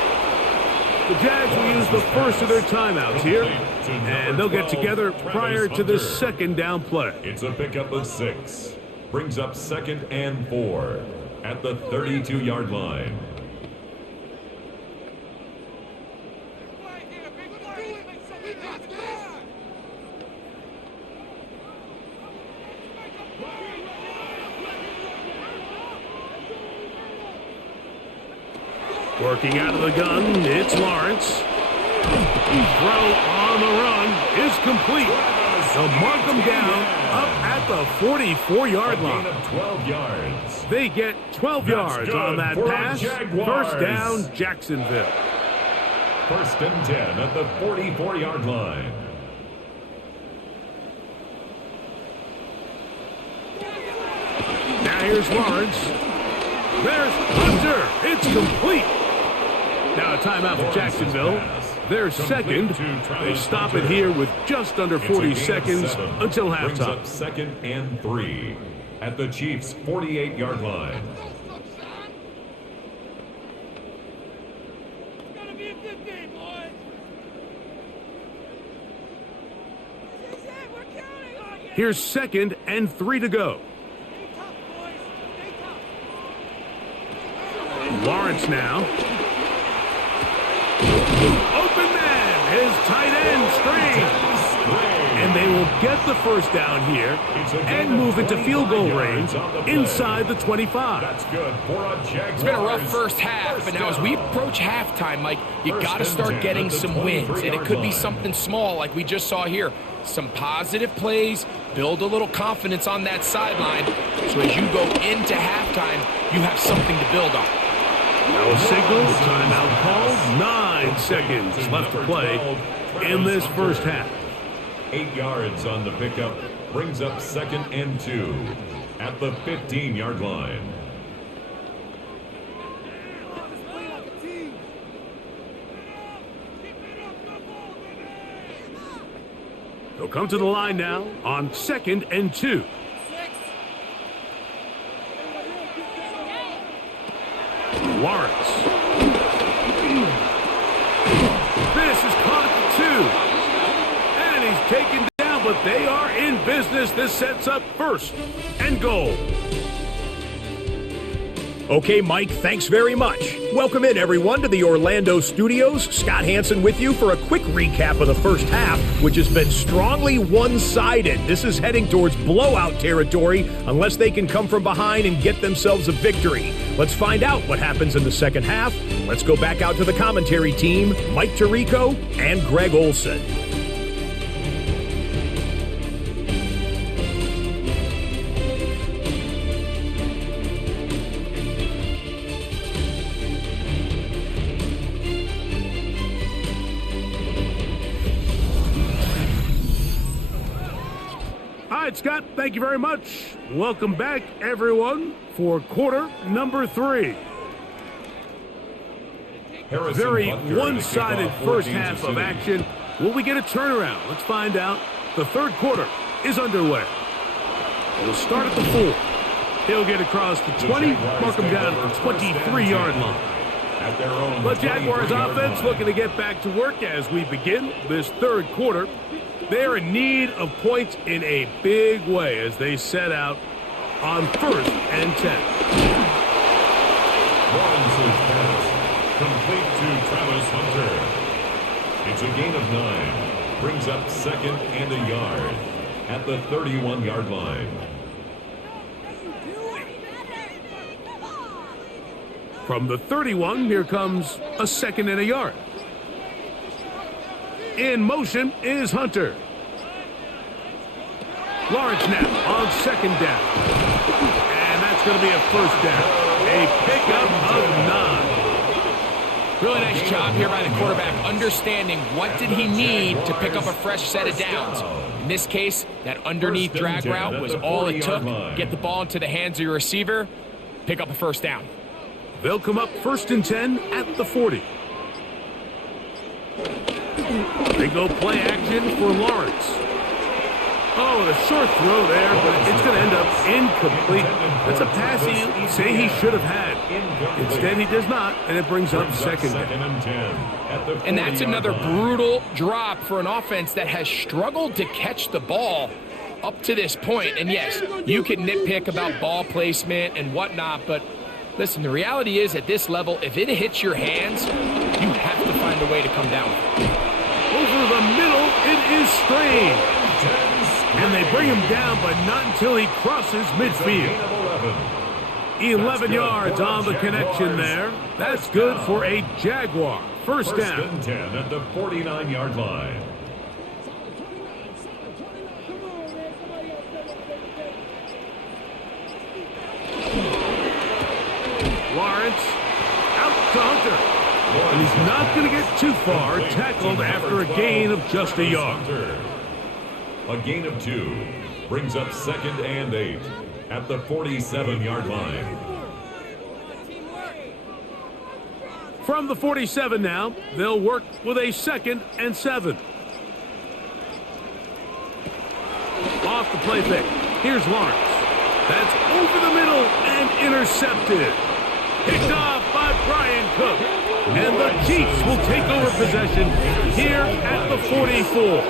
The Jags will use the first of their timeouts here, and they'll get together prior to the second down play. It's a pickup of 6. Brings up 2nd and 4 at the 32-yard line. Working out of the gun, it's Lawrence. Throw on the run is complete. They'll mark them down up at the 44-yard line. 12 yards. They get 12 yards on that pass. First down, Jacksonville. First and 10 at the 44-yard line. Now here's Lawrence. There's Hunter. It's complete. Now a timeout for Jacksonville. Their second. They stop it here with just under 40 seconds until halftime. Brings up 2nd and 3 at the Chiefs' 48-yard line. Here's 2nd and 3 to go. Lawrence now. Open man, his tight end screen. And they will get the first down here and move into field goal range inside the 25. That's good for a Jaguars. It's been a rough first half, but now as we approach halftime, Mike, you got to start getting some wins. And it could be something small like we just saw here. Some positive plays, build a little confidence on that sideline. So as you go into halftime, you have something to build on. No signal, timeout called. 9 seconds left to play in this first half. 8 yards on the pickup. Brings up 2nd and 2 at the 15-yard line. They'll come to the line now on 2nd and 2. Lawrence. This is caught at 2. And he's taken down, but they are in business. This sets up 1st and goal. Okay, Mike, thanks very much. Welcome in, everyone, to the Orlando studios. Scott Hansen with you for a quick recap of the first half, which has been strongly one-sided. This is heading towards blowout territory unless they can come from behind and get themselves a victory. Let's find out what happens in the second half. Let's go back out to the commentary team, Mike Tirico and Greg Olson. All right, Scott, thank you very much. Welcome back, everyone, for quarter number 3. Very one-sided first half of action. Will we get a turnaround? Let's find out. The third quarter is underway. We'll start at the 4. He'll get across the 20, mark him down at the 23-yard line. The Jaguars offense looking to get back to work as we begin this third quarter. They're in need of points in a big way as they set out on 1st and 10. Lawrence's pass complete to Travis Hunter. It's a gain of 9. Brings up second and a yard at the 31-yard line. From the 31, here comes a second and a yard. In motion is Hunter. Lawrence now on second down. And that's going to be a first down. A pickup of 9. Really nice job here by the quarterback, understanding what did he need to pick up a fresh set of downs. In this case, that underneath drag route was all it took. Get the ball into the hands of your receiver, pick up a first down. They'll come up 1st and 10 at the 40. They go play action for Lawrence. Oh, the short throw there, but it's going to end up incomplete. That's a pass you say he should have had. Instead, he does not, and it brings up second down. And that's another brutal drop for an offense that has struggled to catch the ball up to this point. And yes, you can nitpick about ball placement and whatnot, but listen, the reality is at this level, if it hits your hands, you have to find a way to come down. Over the middle, it is Strange. And they bring him down, but not until he crosses midfield. 11 yards on the connection there. That's good for a Jaguar. First down. 1st and 10 at the 49-yard line. Lawrence out to Hunter. And he's not going to get too far, tackled after a gain of just a yard. A gain of 2 brings up 2nd and 8 at the 47-yard line. From the 47 now, they'll work with a 2nd and 7. Off the play fake. Here's Lawrence. That's over the middle and intercepted. Picked off by Brian Cook. And the Chiefs will take over possession here at the 44.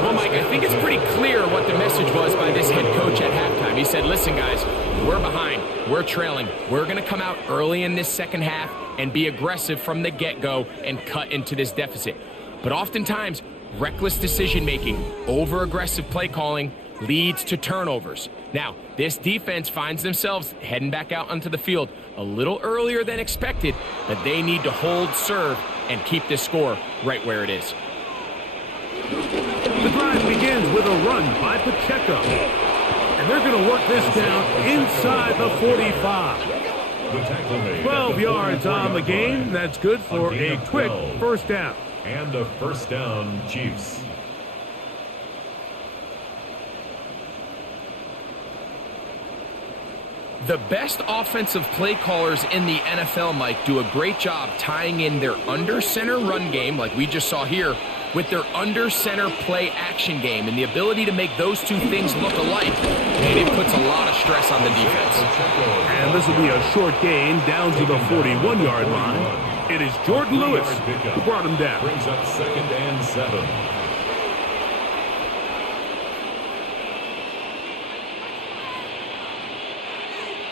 Well, Mike, I think it's pretty clear what the message was by this head coach at halftime. He said, listen, guys, we're behind. We're trailing. We're going to come out early in this second half and be aggressive from the get-go and cut into this deficit. But oftentimes, reckless decision-making, over-aggressive play calling leads to turnovers. Now, this defense finds themselves heading back out onto the field a little earlier than expected, but they need to hold serve and keep this score right where it is. The drive begins with a run by Pacheco. And they're going to work this down inside the 45. 12 yards on the game. That's good for a quick first down. And a first down, Chiefs. The best offensive play callers in the NFL, Mike, do a great job tying in their under-center run game, like we just saw here, with their under-center play action game. And the ability to make those two things look alike, and it puts a lot of stress on the defense. And this will be a short gain down to the 41-yard line. It is Jordan Lewis who brought him down. Brings up 2nd and 7.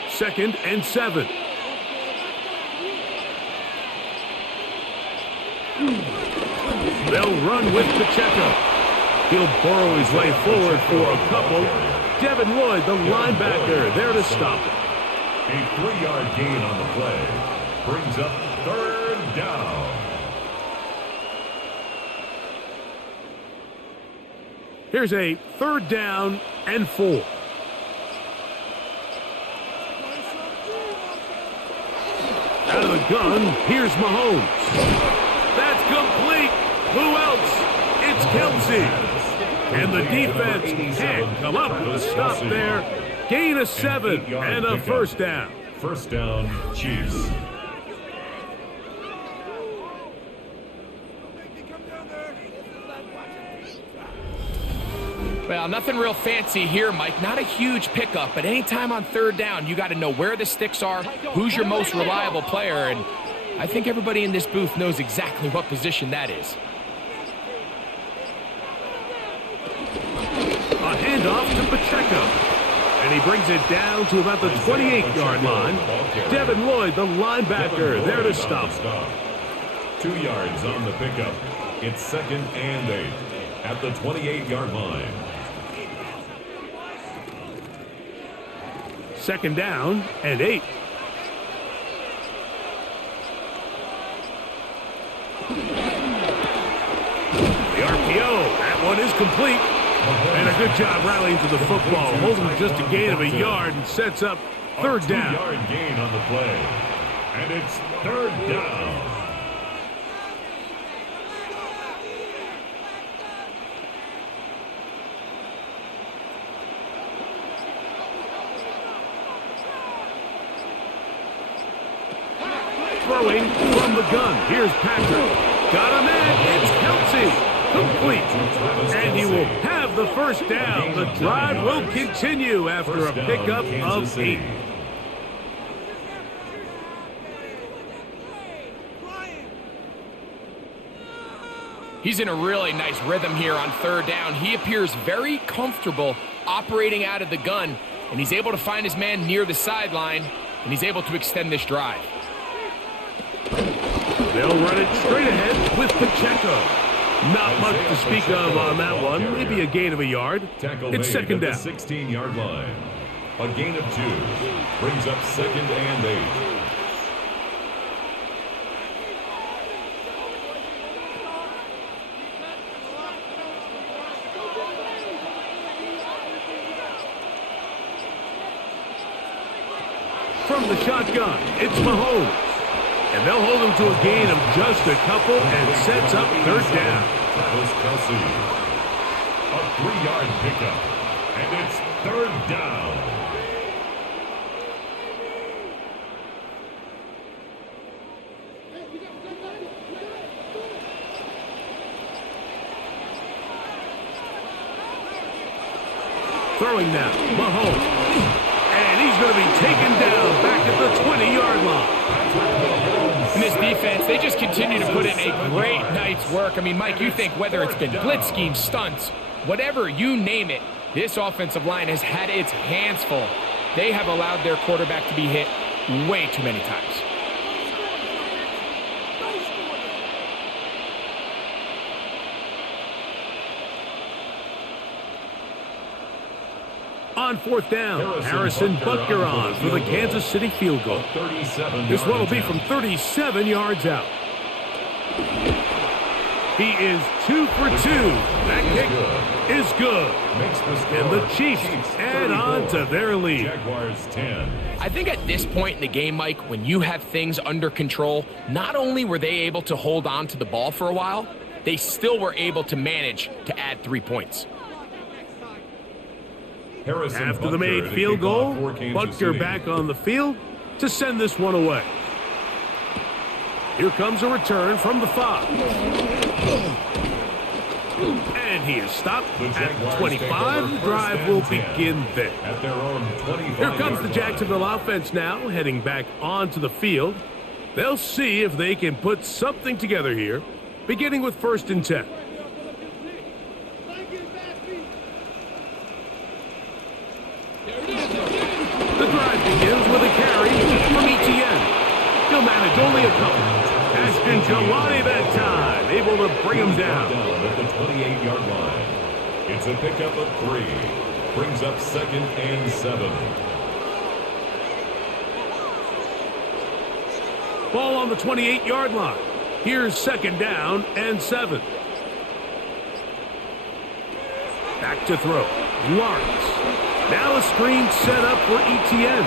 Second and 7. They'll run with Pacheco. He'll burrow his way forward for a couple. Devin Lloyd, the linebacker, there to stop it. A 3-yard gain on the play. Brings up 3rd down. Here's a 3rd down and 4. Out of the gun, here's Mahomes. That's complete. Who else? It's Kelsey. And the defense can't come up with a stop there. Gain of 7 and a first down. First down, Chiefs. Well, nothing real fancy here, Mike. Not a huge pickup, but anytime on 3rd down, you got to know where the sticks are, who's your most reliable player, and I think everybody in this booth knows exactly what position that is. A handoff to Pacheco. And he brings it down to about the 28-yard line. Devin Lloyd, the linebacker, there to stop. 2 yards on the pickup. It's 2nd and 8 at the 28-yard line. 2nd down and 8. The RPO, that one is complete. And a good job rallying to the football. Holding just a gain of a yard and sets up 3rd down. 2-yard gain on the play. And it's 3rd down. Throwing from the gun. Here's Patrick. Got him in. It's Kelsey. Complete. And he will have the 1st down. The drive will continue after a pickup of 8. He's in a really nice rhythm here on 3rd down. He appears very comfortable operating out of the gun, and he's able to find his man near the sideline, and he's able to extend this drive. They'll run it straight ahead with Pacheco. Not much to speak of on that one. Maybe a gain of a yard. It's 2nd down. 16-yard line. A gain of 2 brings up 2nd and 8. From the shotgun, it's Mahomes. And they'll hold him to a gain of just a couple and sets up 3rd down. Travis Kelsey. A 3-yard pickup. And it's 3rd down. Throwing now, Mahomes. And he's going to be taken down back at the 20-yard line. In this defense, they just continue to put in a great night's work. I mean, Mike, you think whether it's been blitz schemes, stunts, whatever, you name it, this offensive line has had its hands full. They have allowed their quarterback to be hit way too many times. On 4th down, Harrison Butker on for the Kansas City field goal. This one will be from 37 yards out. He is 2 for 2. That kick is good. And the Chiefs add on to their lead. Jaguars 10. I think at this point in the game, Mike, when you have things under control, not only were they able to hold on to the ball for a while, they still were able to manage to add 3 points. After the made field goal, Butker back on the field to send this one away. Here comes a return from the 5. And he is stopped at 25. The drive will begin there. Here comes the Jacksonville offense now, heading back onto the field. They'll see if they can put something together here, beginning with 1st and 10. The drive begins with a carry from Etienne. He'll manage only a couple. Ashton Kalani that time, able to bring him down. At the 28-yard line. It's a pickup of 3. Brings up 2nd and 7. Ball on the 28-yard line. Here's 2nd down and 7. Back to throw. Lawrence. Now a screen set up for Etienne.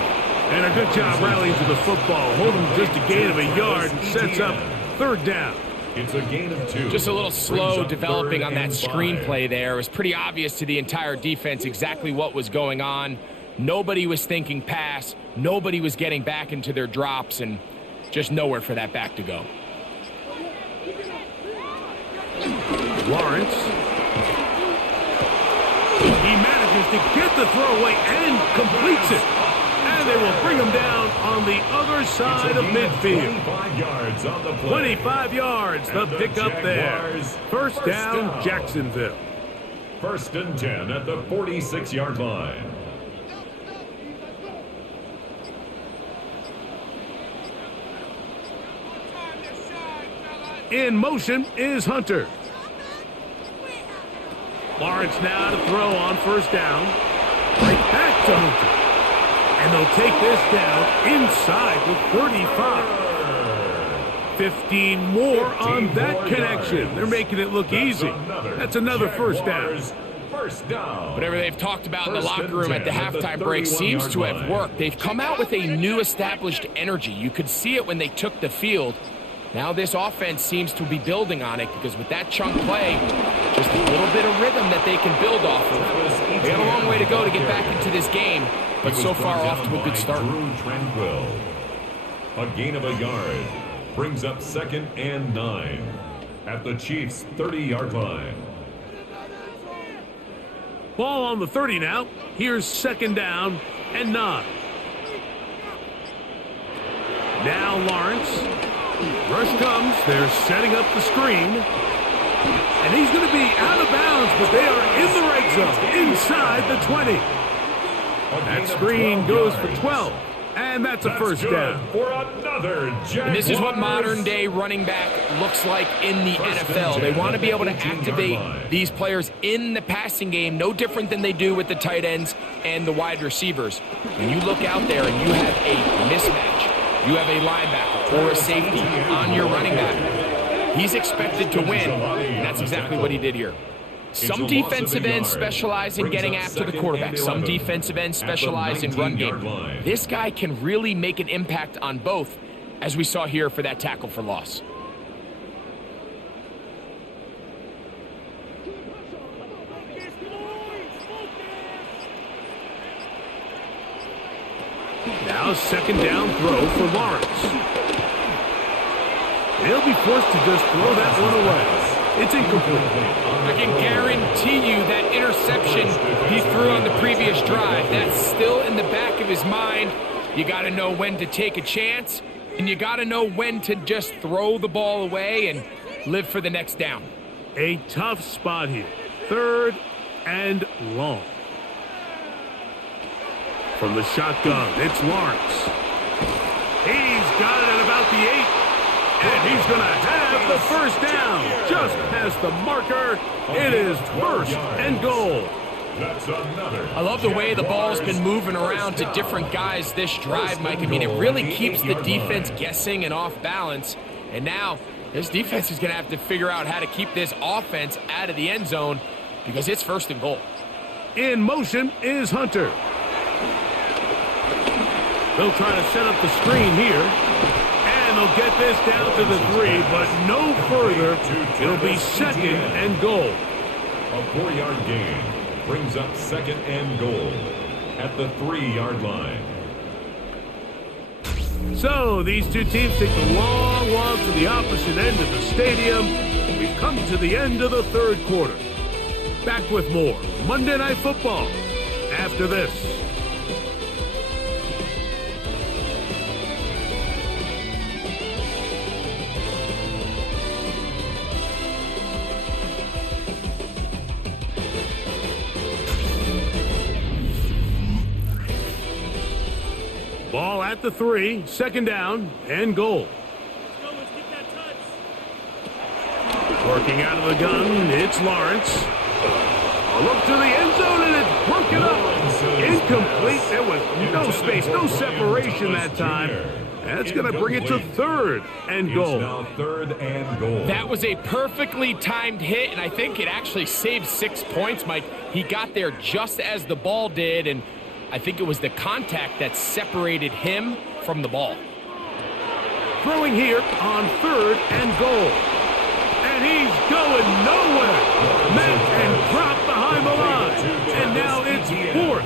And a good job rallying to the football. Holding just a gain of a yard and sets up 3rd down. It's a gain of 2. Just a little slow developing on that screenplay there. It was pretty obvious to the entire defense exactly what was going on. Nobody was thinking pass. Nobody was getting back into their drops, and just nowhere for that back to go. Lawrence. He manages to get the throwaway and completes it. And they will bring him down on the other side of midfield. 25 yards on the play. 25 yards, the pickup there. First down, Jacksonville. 1st and 10 at the 46-yard line. In motion is Hunter. Lawrence now to throw on first down. Right back to Hunter. And they'll take this down inside the 35. 15 more on that connection. They're making it look easy. That's another first down. Whatever they've talked about in the locker room at the halftime break seems to have worked. They've come out with a new established energy. You could see it when they took the field. Now this offense seems to be building on it because with that chunk play, just a little bit of rhythm that they can build off of. They got a long way to go to get back into this game, but so far off to a good start. A gain of a yard brings up 2nd and 9 at the Chiefs' 30-yard line. Ball on the 30 now. Here's 2nd down and 9. Now Lawrence. Rush comes. They're setting up the screen. And he's going to be out of bounds, but they are in the right zone, inside the 20. That screen goes for 12. And that's a first down. For another Jaguars. And this is what modern-day running back looks like in the NFL. They want to be able to activate these players in the passing game, no different than they do with the tight ends and the wide receivers. When you look out there and you have a mismatch, you have a linebacker or a safety on your running back, he's expected to win, and that's exactly what he did here. Some defensive ends specialize in getting after the quarterback. Some defensive ends specialize in run game. This guy can really make an impact on both, as we saw here for that tackle for loss. Now 2nd down throw for Lawrence. They'll be forced to just throw that one away. It's incomplete. I can guarantee you that interception he threw on the previous drive, that's still in the back of his mind. You got to know when to take a chance, and you got to know when to just throw the ball away and live for the next down. A tough spot here. 3rd and long. From the shotgun, it's Lawrence. He's got it at about the 8. And he's going to have the first down. Just past the marker. It is 1st and goal. That's another. I love the way the ball's been moving around to different guys this drive, Mike. I mean, it really keeps the defense guessing and off balance. And now this defense is going to have to figure out how to keep this offense out of the end zone because it's 1st and goal. In motion is Hunter. They'll try to set up the screen here. And they'll get this down to the 3, but no further. It'll be 2nd and goal. A 4-yard gain brings up 2nd and goal at the 3-yard line. So these two teams take the long walk to the opposite end of the stadium. We've come to the end of the 3rd quarter. Back with more Monday Night Football after this. Ball at the 3, 2nd down and goal. Working out of the gun, it's Lawrence. A look to the end zone and it's broken up. Incomplete. There was no space, no separation that time. That's going to bring it to 3rd and goal. It's now 3rd and goal. That was a perfectly timed hit, and I think it actually saved 6 points, Mike. He got there just as the ball did, and I think it was the contact that separated him from the ball. Throwing here on 3rd and goal. And he's going nowhere. Met and dropped behind the line. And now it's 4th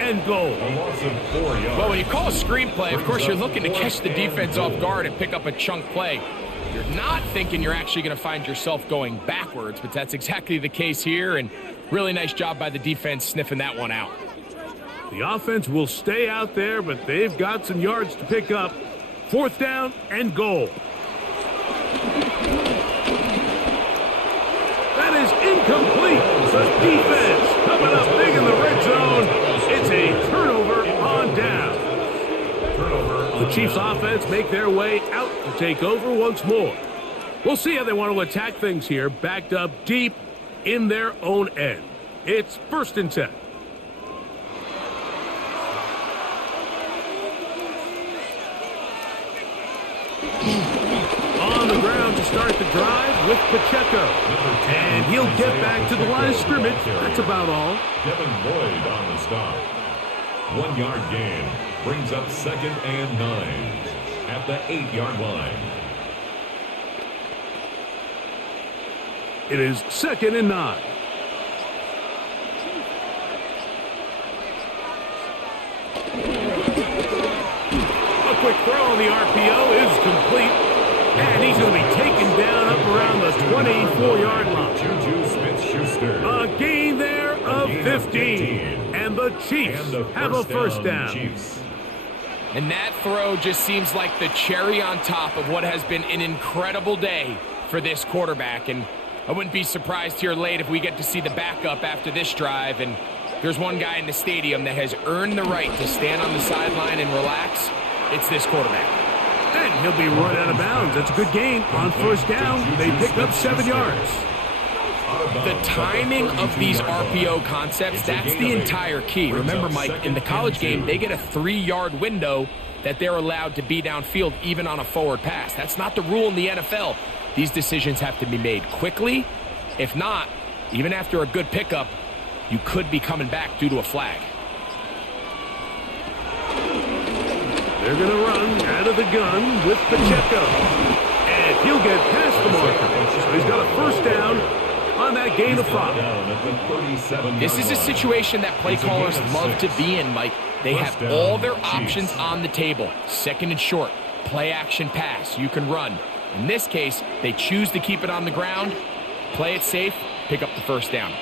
and goal. A loss of 4 yards. Well, when you call a screenplay, of course, you're looking to catch the defense off guard and pick up a chunk play. You're not thinking you're actually going to find yourself going backwards, but that's exactly the case here, and really nice job by the defense sniffing that one out. The offense will stay out there, but they've got some yards to pick up. 4th down and goal. That is incomplete. The defense coming up big in the red zone. It's a turnover on down. The Chiefs offense make their way out to take over once more. We'll see how they want to attack things here, backed up deep in their own end. It's 1st and 10. On the ground to start the drive with Pacheco. And he'll get back to the line of scrimmage. That's about all. Devin Lloyd on the stop. 1 yard gain brings up 2nd and 9 at the 8-yard line. It is 2nd and 9. A quick throw on the RPO is complete. And he's going to be taken down up around the 24-yard line. Juju Smith-Schuster. A gain there of 15. And the Chiefs have a first down. Chiefs. And that throw just seems like the cherry on top of what has been an incredible day for this quarterback. And I wouldn't be surprised here late if we get to see the backup after this drive. And there's one guy in the stadium that has earned the right to stand on the sideline and relax. It's this quarterback. And he'll be run out of bounds. That's a good gain. On first down, they pick up 7 yards. The timing of these RPO concepts, that's the entire key. Remember, Mike, in the college game, they get a 3-yard window that they're allowed to be downfield even on a forward pass. That's not the rule in the NFL. These decisions have to be made quickly. If not, even after a good pickup, you could be coming back due to a flag. They're going to run out of the gun with Pacheco. And he'll get past the marker. So he's got a first down on that gain of 5. This is a situation that play callers love to be in, Mike. They have all their options on the table. 2nd and short, play action pass. You can run. In this case, they choose to keep it on the ground, play it safe, pick up the first down.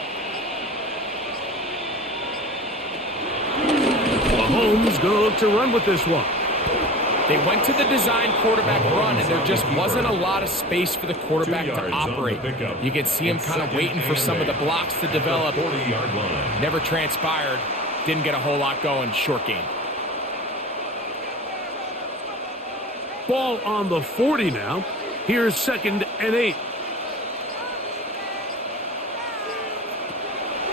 Mahomes going to look to run with this one. They went to the design quarterback run, and there just wasn't a lot of space for the quarterback to operate. You can see him kind of waiting for some of the blocks to develop. Never transpired. Didn't get a whole lot going. Short game. Ball on the 40 now. Here's 2nd and 8.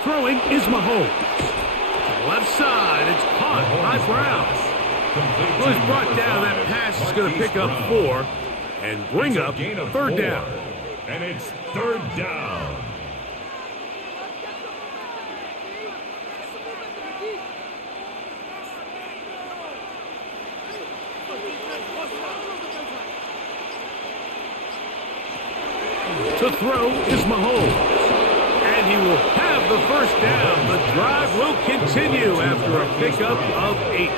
Throwing is Mahomes. Left side, it's caught by Brown. Well, he's brought down. That pass is going to pick up 4 and bring up 3rd down. And it's 3rd down. To throw is Mahomes. And he will have the first down. The drive will continue after a pickup of 8.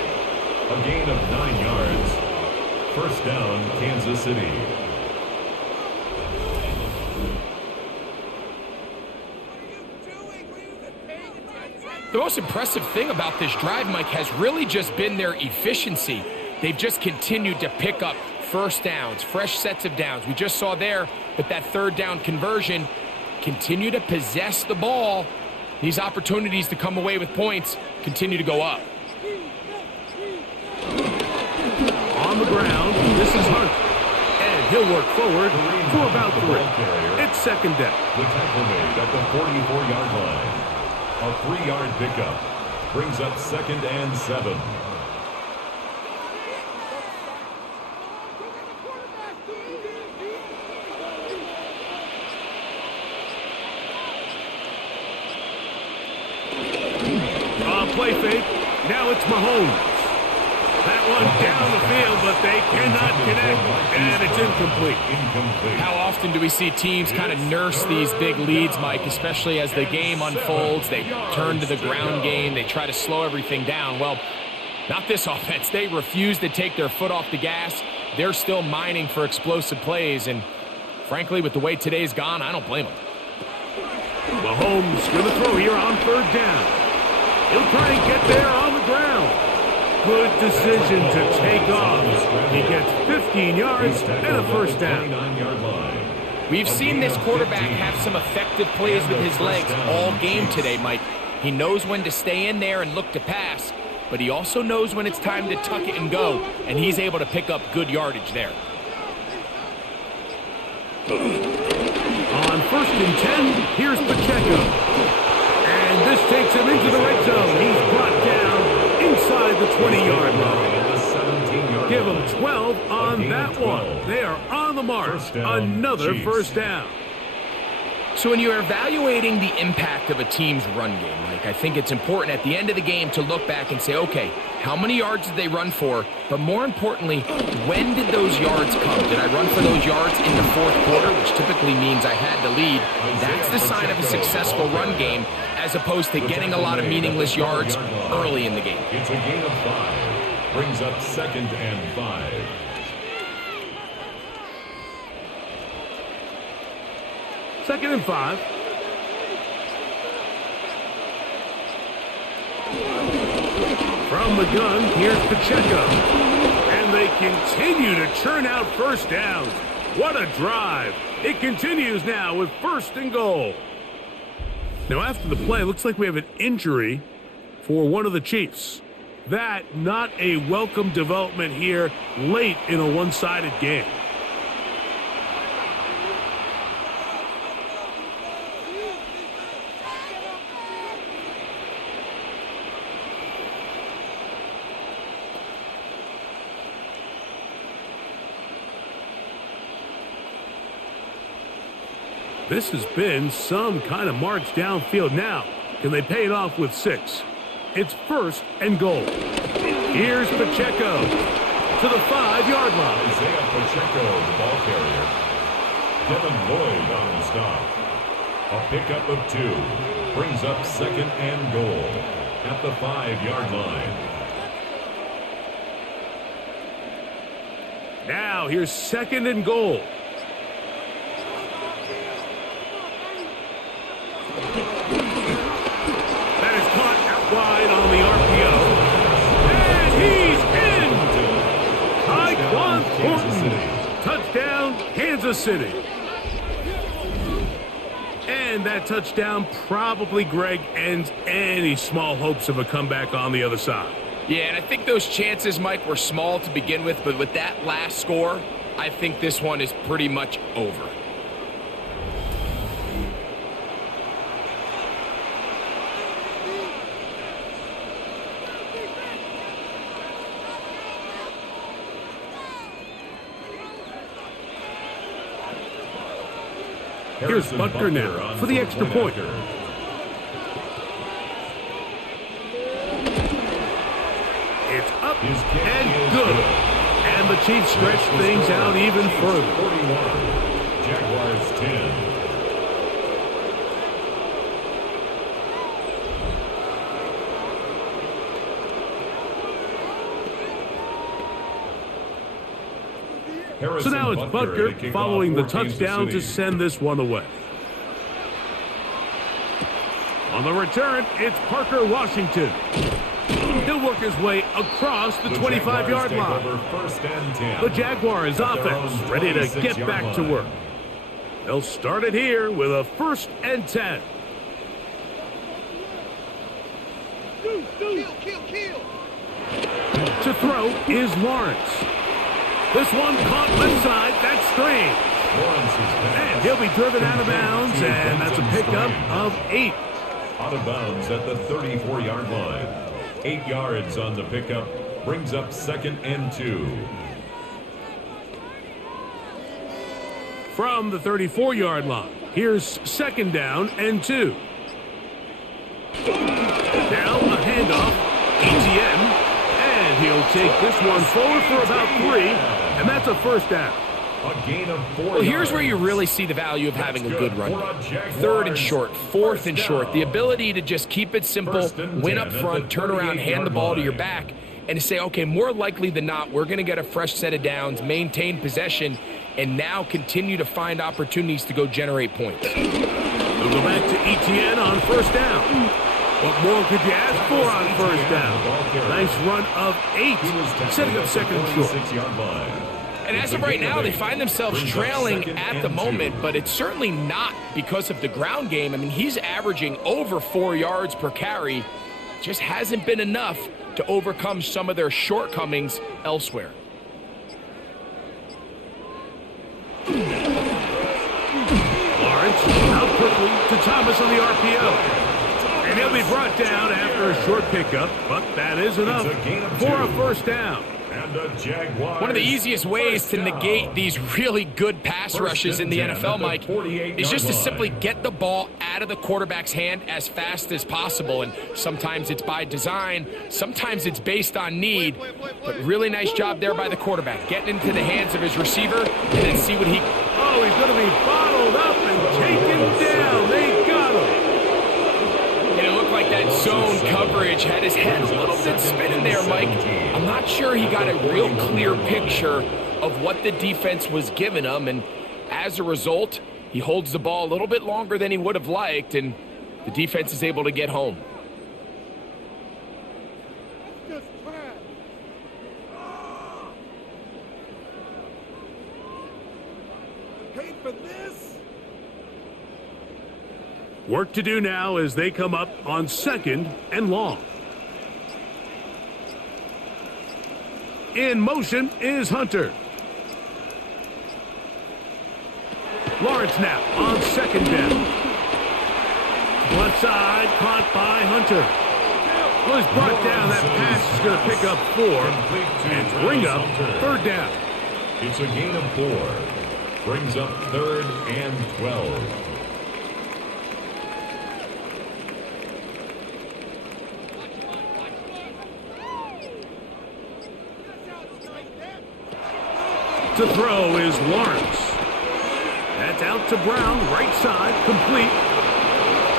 A gain of 9 yards. First down, Kansas City. The most impressive thing about this drive, Mike, has really just been their efficiency. They've just continued to pick up first downs, fresh sets of downs. We just saw there that 3rd down conversion, continue to possess the ball. These opportunities to come away with points continue to go up. On the ground, this is Hunt. And he'll work forward for about 3. It's 2nd down. The tackle made at the 44-yard line. A 3-yard pickup brings up 2nd and 7. Play fake. Now it's Mahomes. That one down the field, but they cannot connect, and it's incomplete. How often do we see teams kind of nurse these big leads, Mike, especially as the game unfolds? They turn to the ground game. They try to slow everything down. Well, not this offense. They refuse to take their foot off the gas. They're still mining for explosive plays, and frankly, with the way today's gone, I don't blame them. Mahomes going to throw here on 3rd down. He'll try and get there on the ground. Good decision to take off. He gets 15 yards and a first down. We've seen this quarterback have some effective plays with his legs all game today, Mike. He knows when to stay in there and look to pass, but he also knows when it's time to tuck it and go, and he's able to pick up good yardage there. On 1st and 10, here's Pacheco. And this takes him into the red zone. He's brought down inside the 20-yard line. Give him 12 on that one. They are on the mark. Another first down. So when you're evaluating the impact of a team's run game, Mike, I think it's important at the end of the game to look back and say, okay, how many yards did they run for? But more importantly, when did those yards come? Did I run for those yards in the fourth quarter, which typically means I had to lead? That's the sign of a successful run game, as opposed to getting a lot of meaningless yards early in the game. It's a gain of 5. Brings up 2nd and 5. Second and 5. From the gun, here's Pacheco. And they continue to churn out first downs. What a drive. It continues now with 1st and goal. Now after the play, it looks like we have an injury for one of the Chiefs. That not a welcome development here late in a one-sided game. This has been some kind of march downfield now. Can they pay it off with 6? It's 1st and goal. Here's Pacheco to the 5-yard line. Isaiah Pacheco, the ball carrier. Devin Lloyd on the stop. A pickup of 2. Brings up 2nd and goal at the 5-yard line. Now here's 2nd and goal. That is caught out wide on the RPO. And he's in. Tyquan Thornton. Touchdown, Kansas City. And that touchdown probably, Greg, ends any small hopes of a comeback on the other side. Yeah, and I think those chances, Mike, were small to begin with, but with that last score, I think this one is pretty much over. Here's Butker now for the extra point. It's up and good. And the Chiefs stretch things out even further. 41. Jaguars 10. So now it's Butker following the touchdown to send this one away. On the return, it's Parker Washington. He'll work his way across the 25-yard line. The Jaguars offense ready to get back to work. They'll start it here with a 1st and 10. To throw is Lawrence. This one caught left side. That's strange. And he'll be driven out of bounds, and that's a pickup of 8. Out of bounds at the 34-yard line. 8 yards on the pickup. Brings up 2nd and 2. From the 34-yard line, here's 2nd down and 2. Now a handoff. ETN. And he'll take this one forward for about 3. And that's a 1st down. A gain of 4 Well, here's where you really see the value of having a good run. 3rd and short, 4th and short. The ability to just keep it simple, win up front, turn around, hand the ball to your back, and to say, okay, more likely than not, we're going to get a fresh set of downs, maintain possession, and now continue to find opportunities to go generate points. We'll go back to ETN on 1st down. What more could you ask for on 1st down? Nice run of 8, setting up 2nd and short. 6-yard line. And as of right now, they find themselves trailing at the moment, but it's certainly not because of the ground game. I mean, he's averaging over 4 yards per carry. Just hasn't been enough to overcome some of their shortcomings elsewhere. quickly to Thomas on the RPO. And he'll be brought down after a short pickup, but that is enough for a first down. And the Jaguars. One of the easiest ways to negate these really good pass rushes in the NFL, Mike, is just to simply get the ball out of the quarterback's hand as fast as possible. And sometimes it's by design, sometimes it's based on need. But really nice job there by the quarterback, getting into the hands of his receiver and then see what he... Oh, he's going to be bottled up and taken down. They got him. And it looked like that zone coverage had his head a little bit spinning there, Mike. I'm not sure he got a real clear picture of what the defense was giving him, and as a result, he holds the ball a little bit longer than he would have liked, and the defense is able to get home. Paid for this? Work to do now as they come up on 2nd and long. In motion is Hunter. Lawrence now on 2nd down. Left side, caught by Hunter. Well, he's brought down. That pass is going to pick up 4 and bring up 3rd down. It's a gain of 4. Brings up 3rd and 12. To throw is Lawrence. That's out to Brown, right side, complete.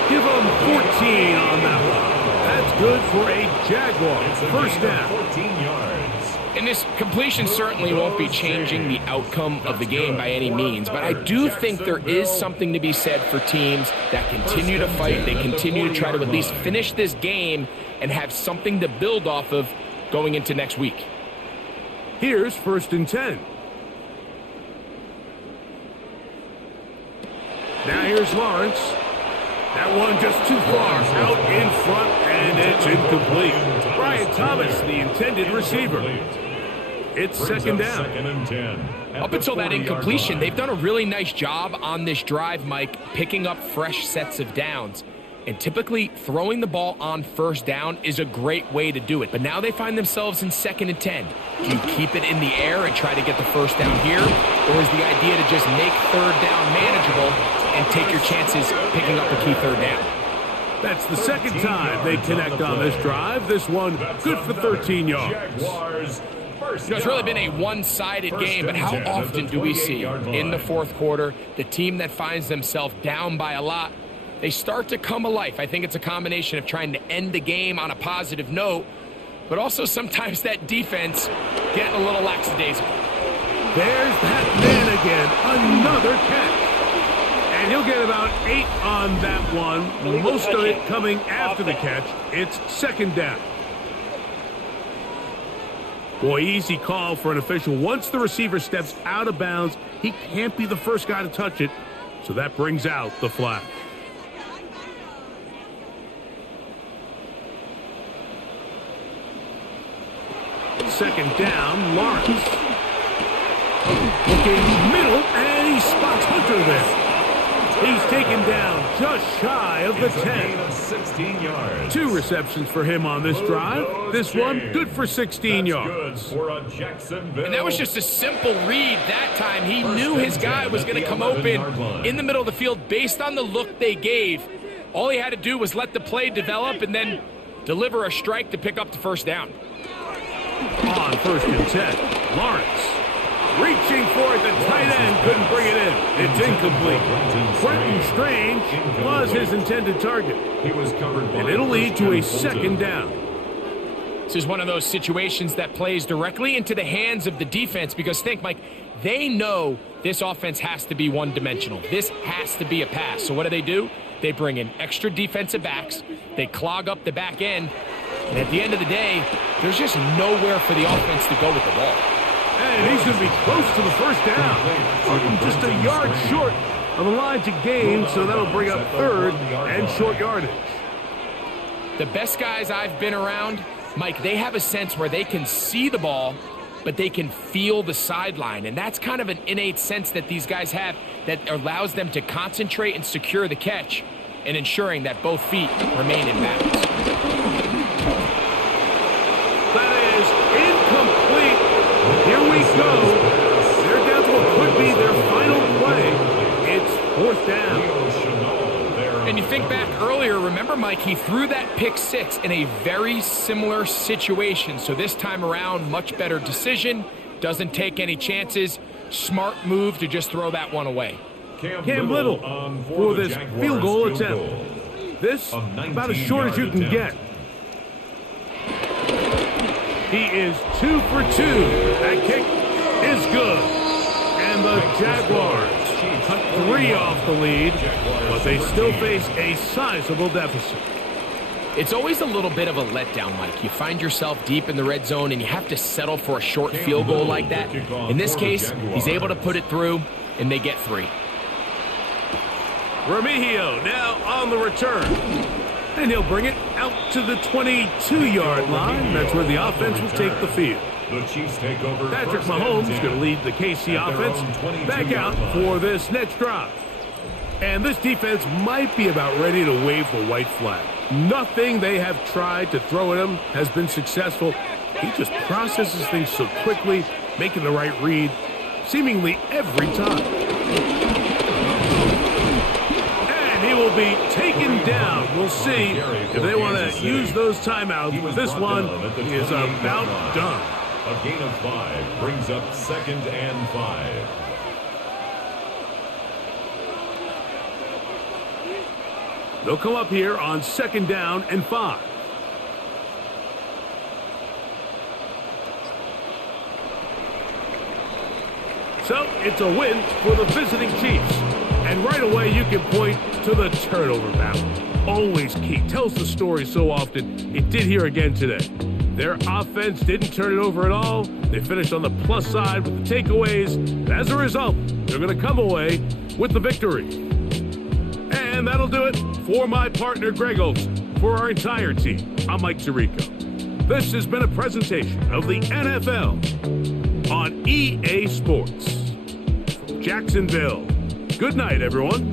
Give him 14 on that one. That's good for a Jaguar. First down. 14 yards. And this completion certainly won't be changing the outcome of the game by any means, but I do think there is something to be said for teams that continue to fight, they continue to try to at least finish this game and have something to build off of going into next week. Here's 1st and 10. Now here's Lawrence. That one just too far out in front, and it's incomplete. Brian Thomas, the intended receiver. It's 2nd down. 2nd and 10. Up until that incompletion, they've done a really nice job on this drive, Mike, picking up fresh sets of downs. And typically, throwing the ball on 1st down is a great way to do it. But now they find themselves in 2nd and 10. Do you keep it in the air and try to get the 1st down here? Or is the idea to just make 3rd down manageable and take your chances picking up the key 3rd down? That's the 2nd time they connect on this drive. This one good for 13 yards. You know, it's really been a one-sided game, but how often do we see in the 4th quarter the team that finds themselves down by a lot, they start to come alive? I think it's a combination of trying to end the game on a positive note, but also sometimes that defense getting a little lackadaisical. There's that man again, another catch. And he'll get about 8 on that one, most of it coming after the catch. It's 2nd down. Boy, easy call for an official. Once the receiver steps out of bounds, he can't be the first guy to touch it, so that brings out the flag. Second down, Lawrence. Looking middle, and he spots Hunter there. He's taken down just shy of the 10. 16 yards. 2 receptions for him on this drive. This one, good for 16 yards. Good for a Jacksonville. And that was just a simple read that time. He knew his guy was going to come open in the middle of the field based on the look they gave. All he had to do was let the play develop and then deliver a strike to pick up the 1st down. On 1st and 10, Lawrence. Reaching for it, the tight end couldn't bring it in. It's incomplete. Quentin Strange was his intended target. And it'll lead to a 2nd down. This is one of those situations that plays directly into the hands of the defense because think, Mike, they know this offense has to be one-dimensional. This has to be a pass. So what do? They bring in extra defensive backs. They clog up the back end. And at the end of the day, there's just nowhere for the offense to go with the ball. And he's going to be close to the 1st down. Just a yard short of the line to gain, so that'll bring up 3rd and short yardage. The best guys I've been around, Mike, they have a sense where they can see the ball but they can feel the sideline. And that's kind of an innate sense that these guys have that allows them to concentrate and secure the catch and ensuring that both feet remain in bounds. That is incomplete. Here we go. They're down to what could be their final play. It's 4th down. And you think back earlier, remember, Mike, he threw that pick 6 in a very similar situation. So this time around, much better decision. Doesn't take any chances. Smart move to just throw that one away. Cam Little for this field goal attempt. This about as short as you can get. He is 2 for 2. That kick is good. And the Jaguars cut 3 off the lead, but they still face a sizable deficit. It's always a little bit of a letdown, Mike. You find yourself deep in the red zone and you have to settle for a short field goal like that. In this case, he's able to put it through, and they get 3. Remigio now on the return. And he'll bring it out to the 22-yard line. That's where the offense will take the field. The Chiefs take over. Patrick Mahomes is going to lead the KC offense back out for this next drive. And this defense might be about ready to wave the white flag. Nothing they have tried to throw at him has been successful. He just processes things so quickly, making the right read seemingly every time. And he will be taken down. We'll see if they want to use those timeouts. This one is about done. A gain of 5 brings up 2nd and 5. They'll come up here on 2nd down and 5. So it's a win for the visiting Chiefs. And right away you can point to the turnover battle. Always key. Tells the story so often. It did here again today. Their offense didn't turn it over at all. They finished on the plus side with the takeaways. As a result, they're going to come away with the victory. And that'll do it for my partner, Greg Olson. For our entire team, I'm Mike Tirico. This has been a presentation of the NFL on EA Sports. From Jacksonville, good night, everyone.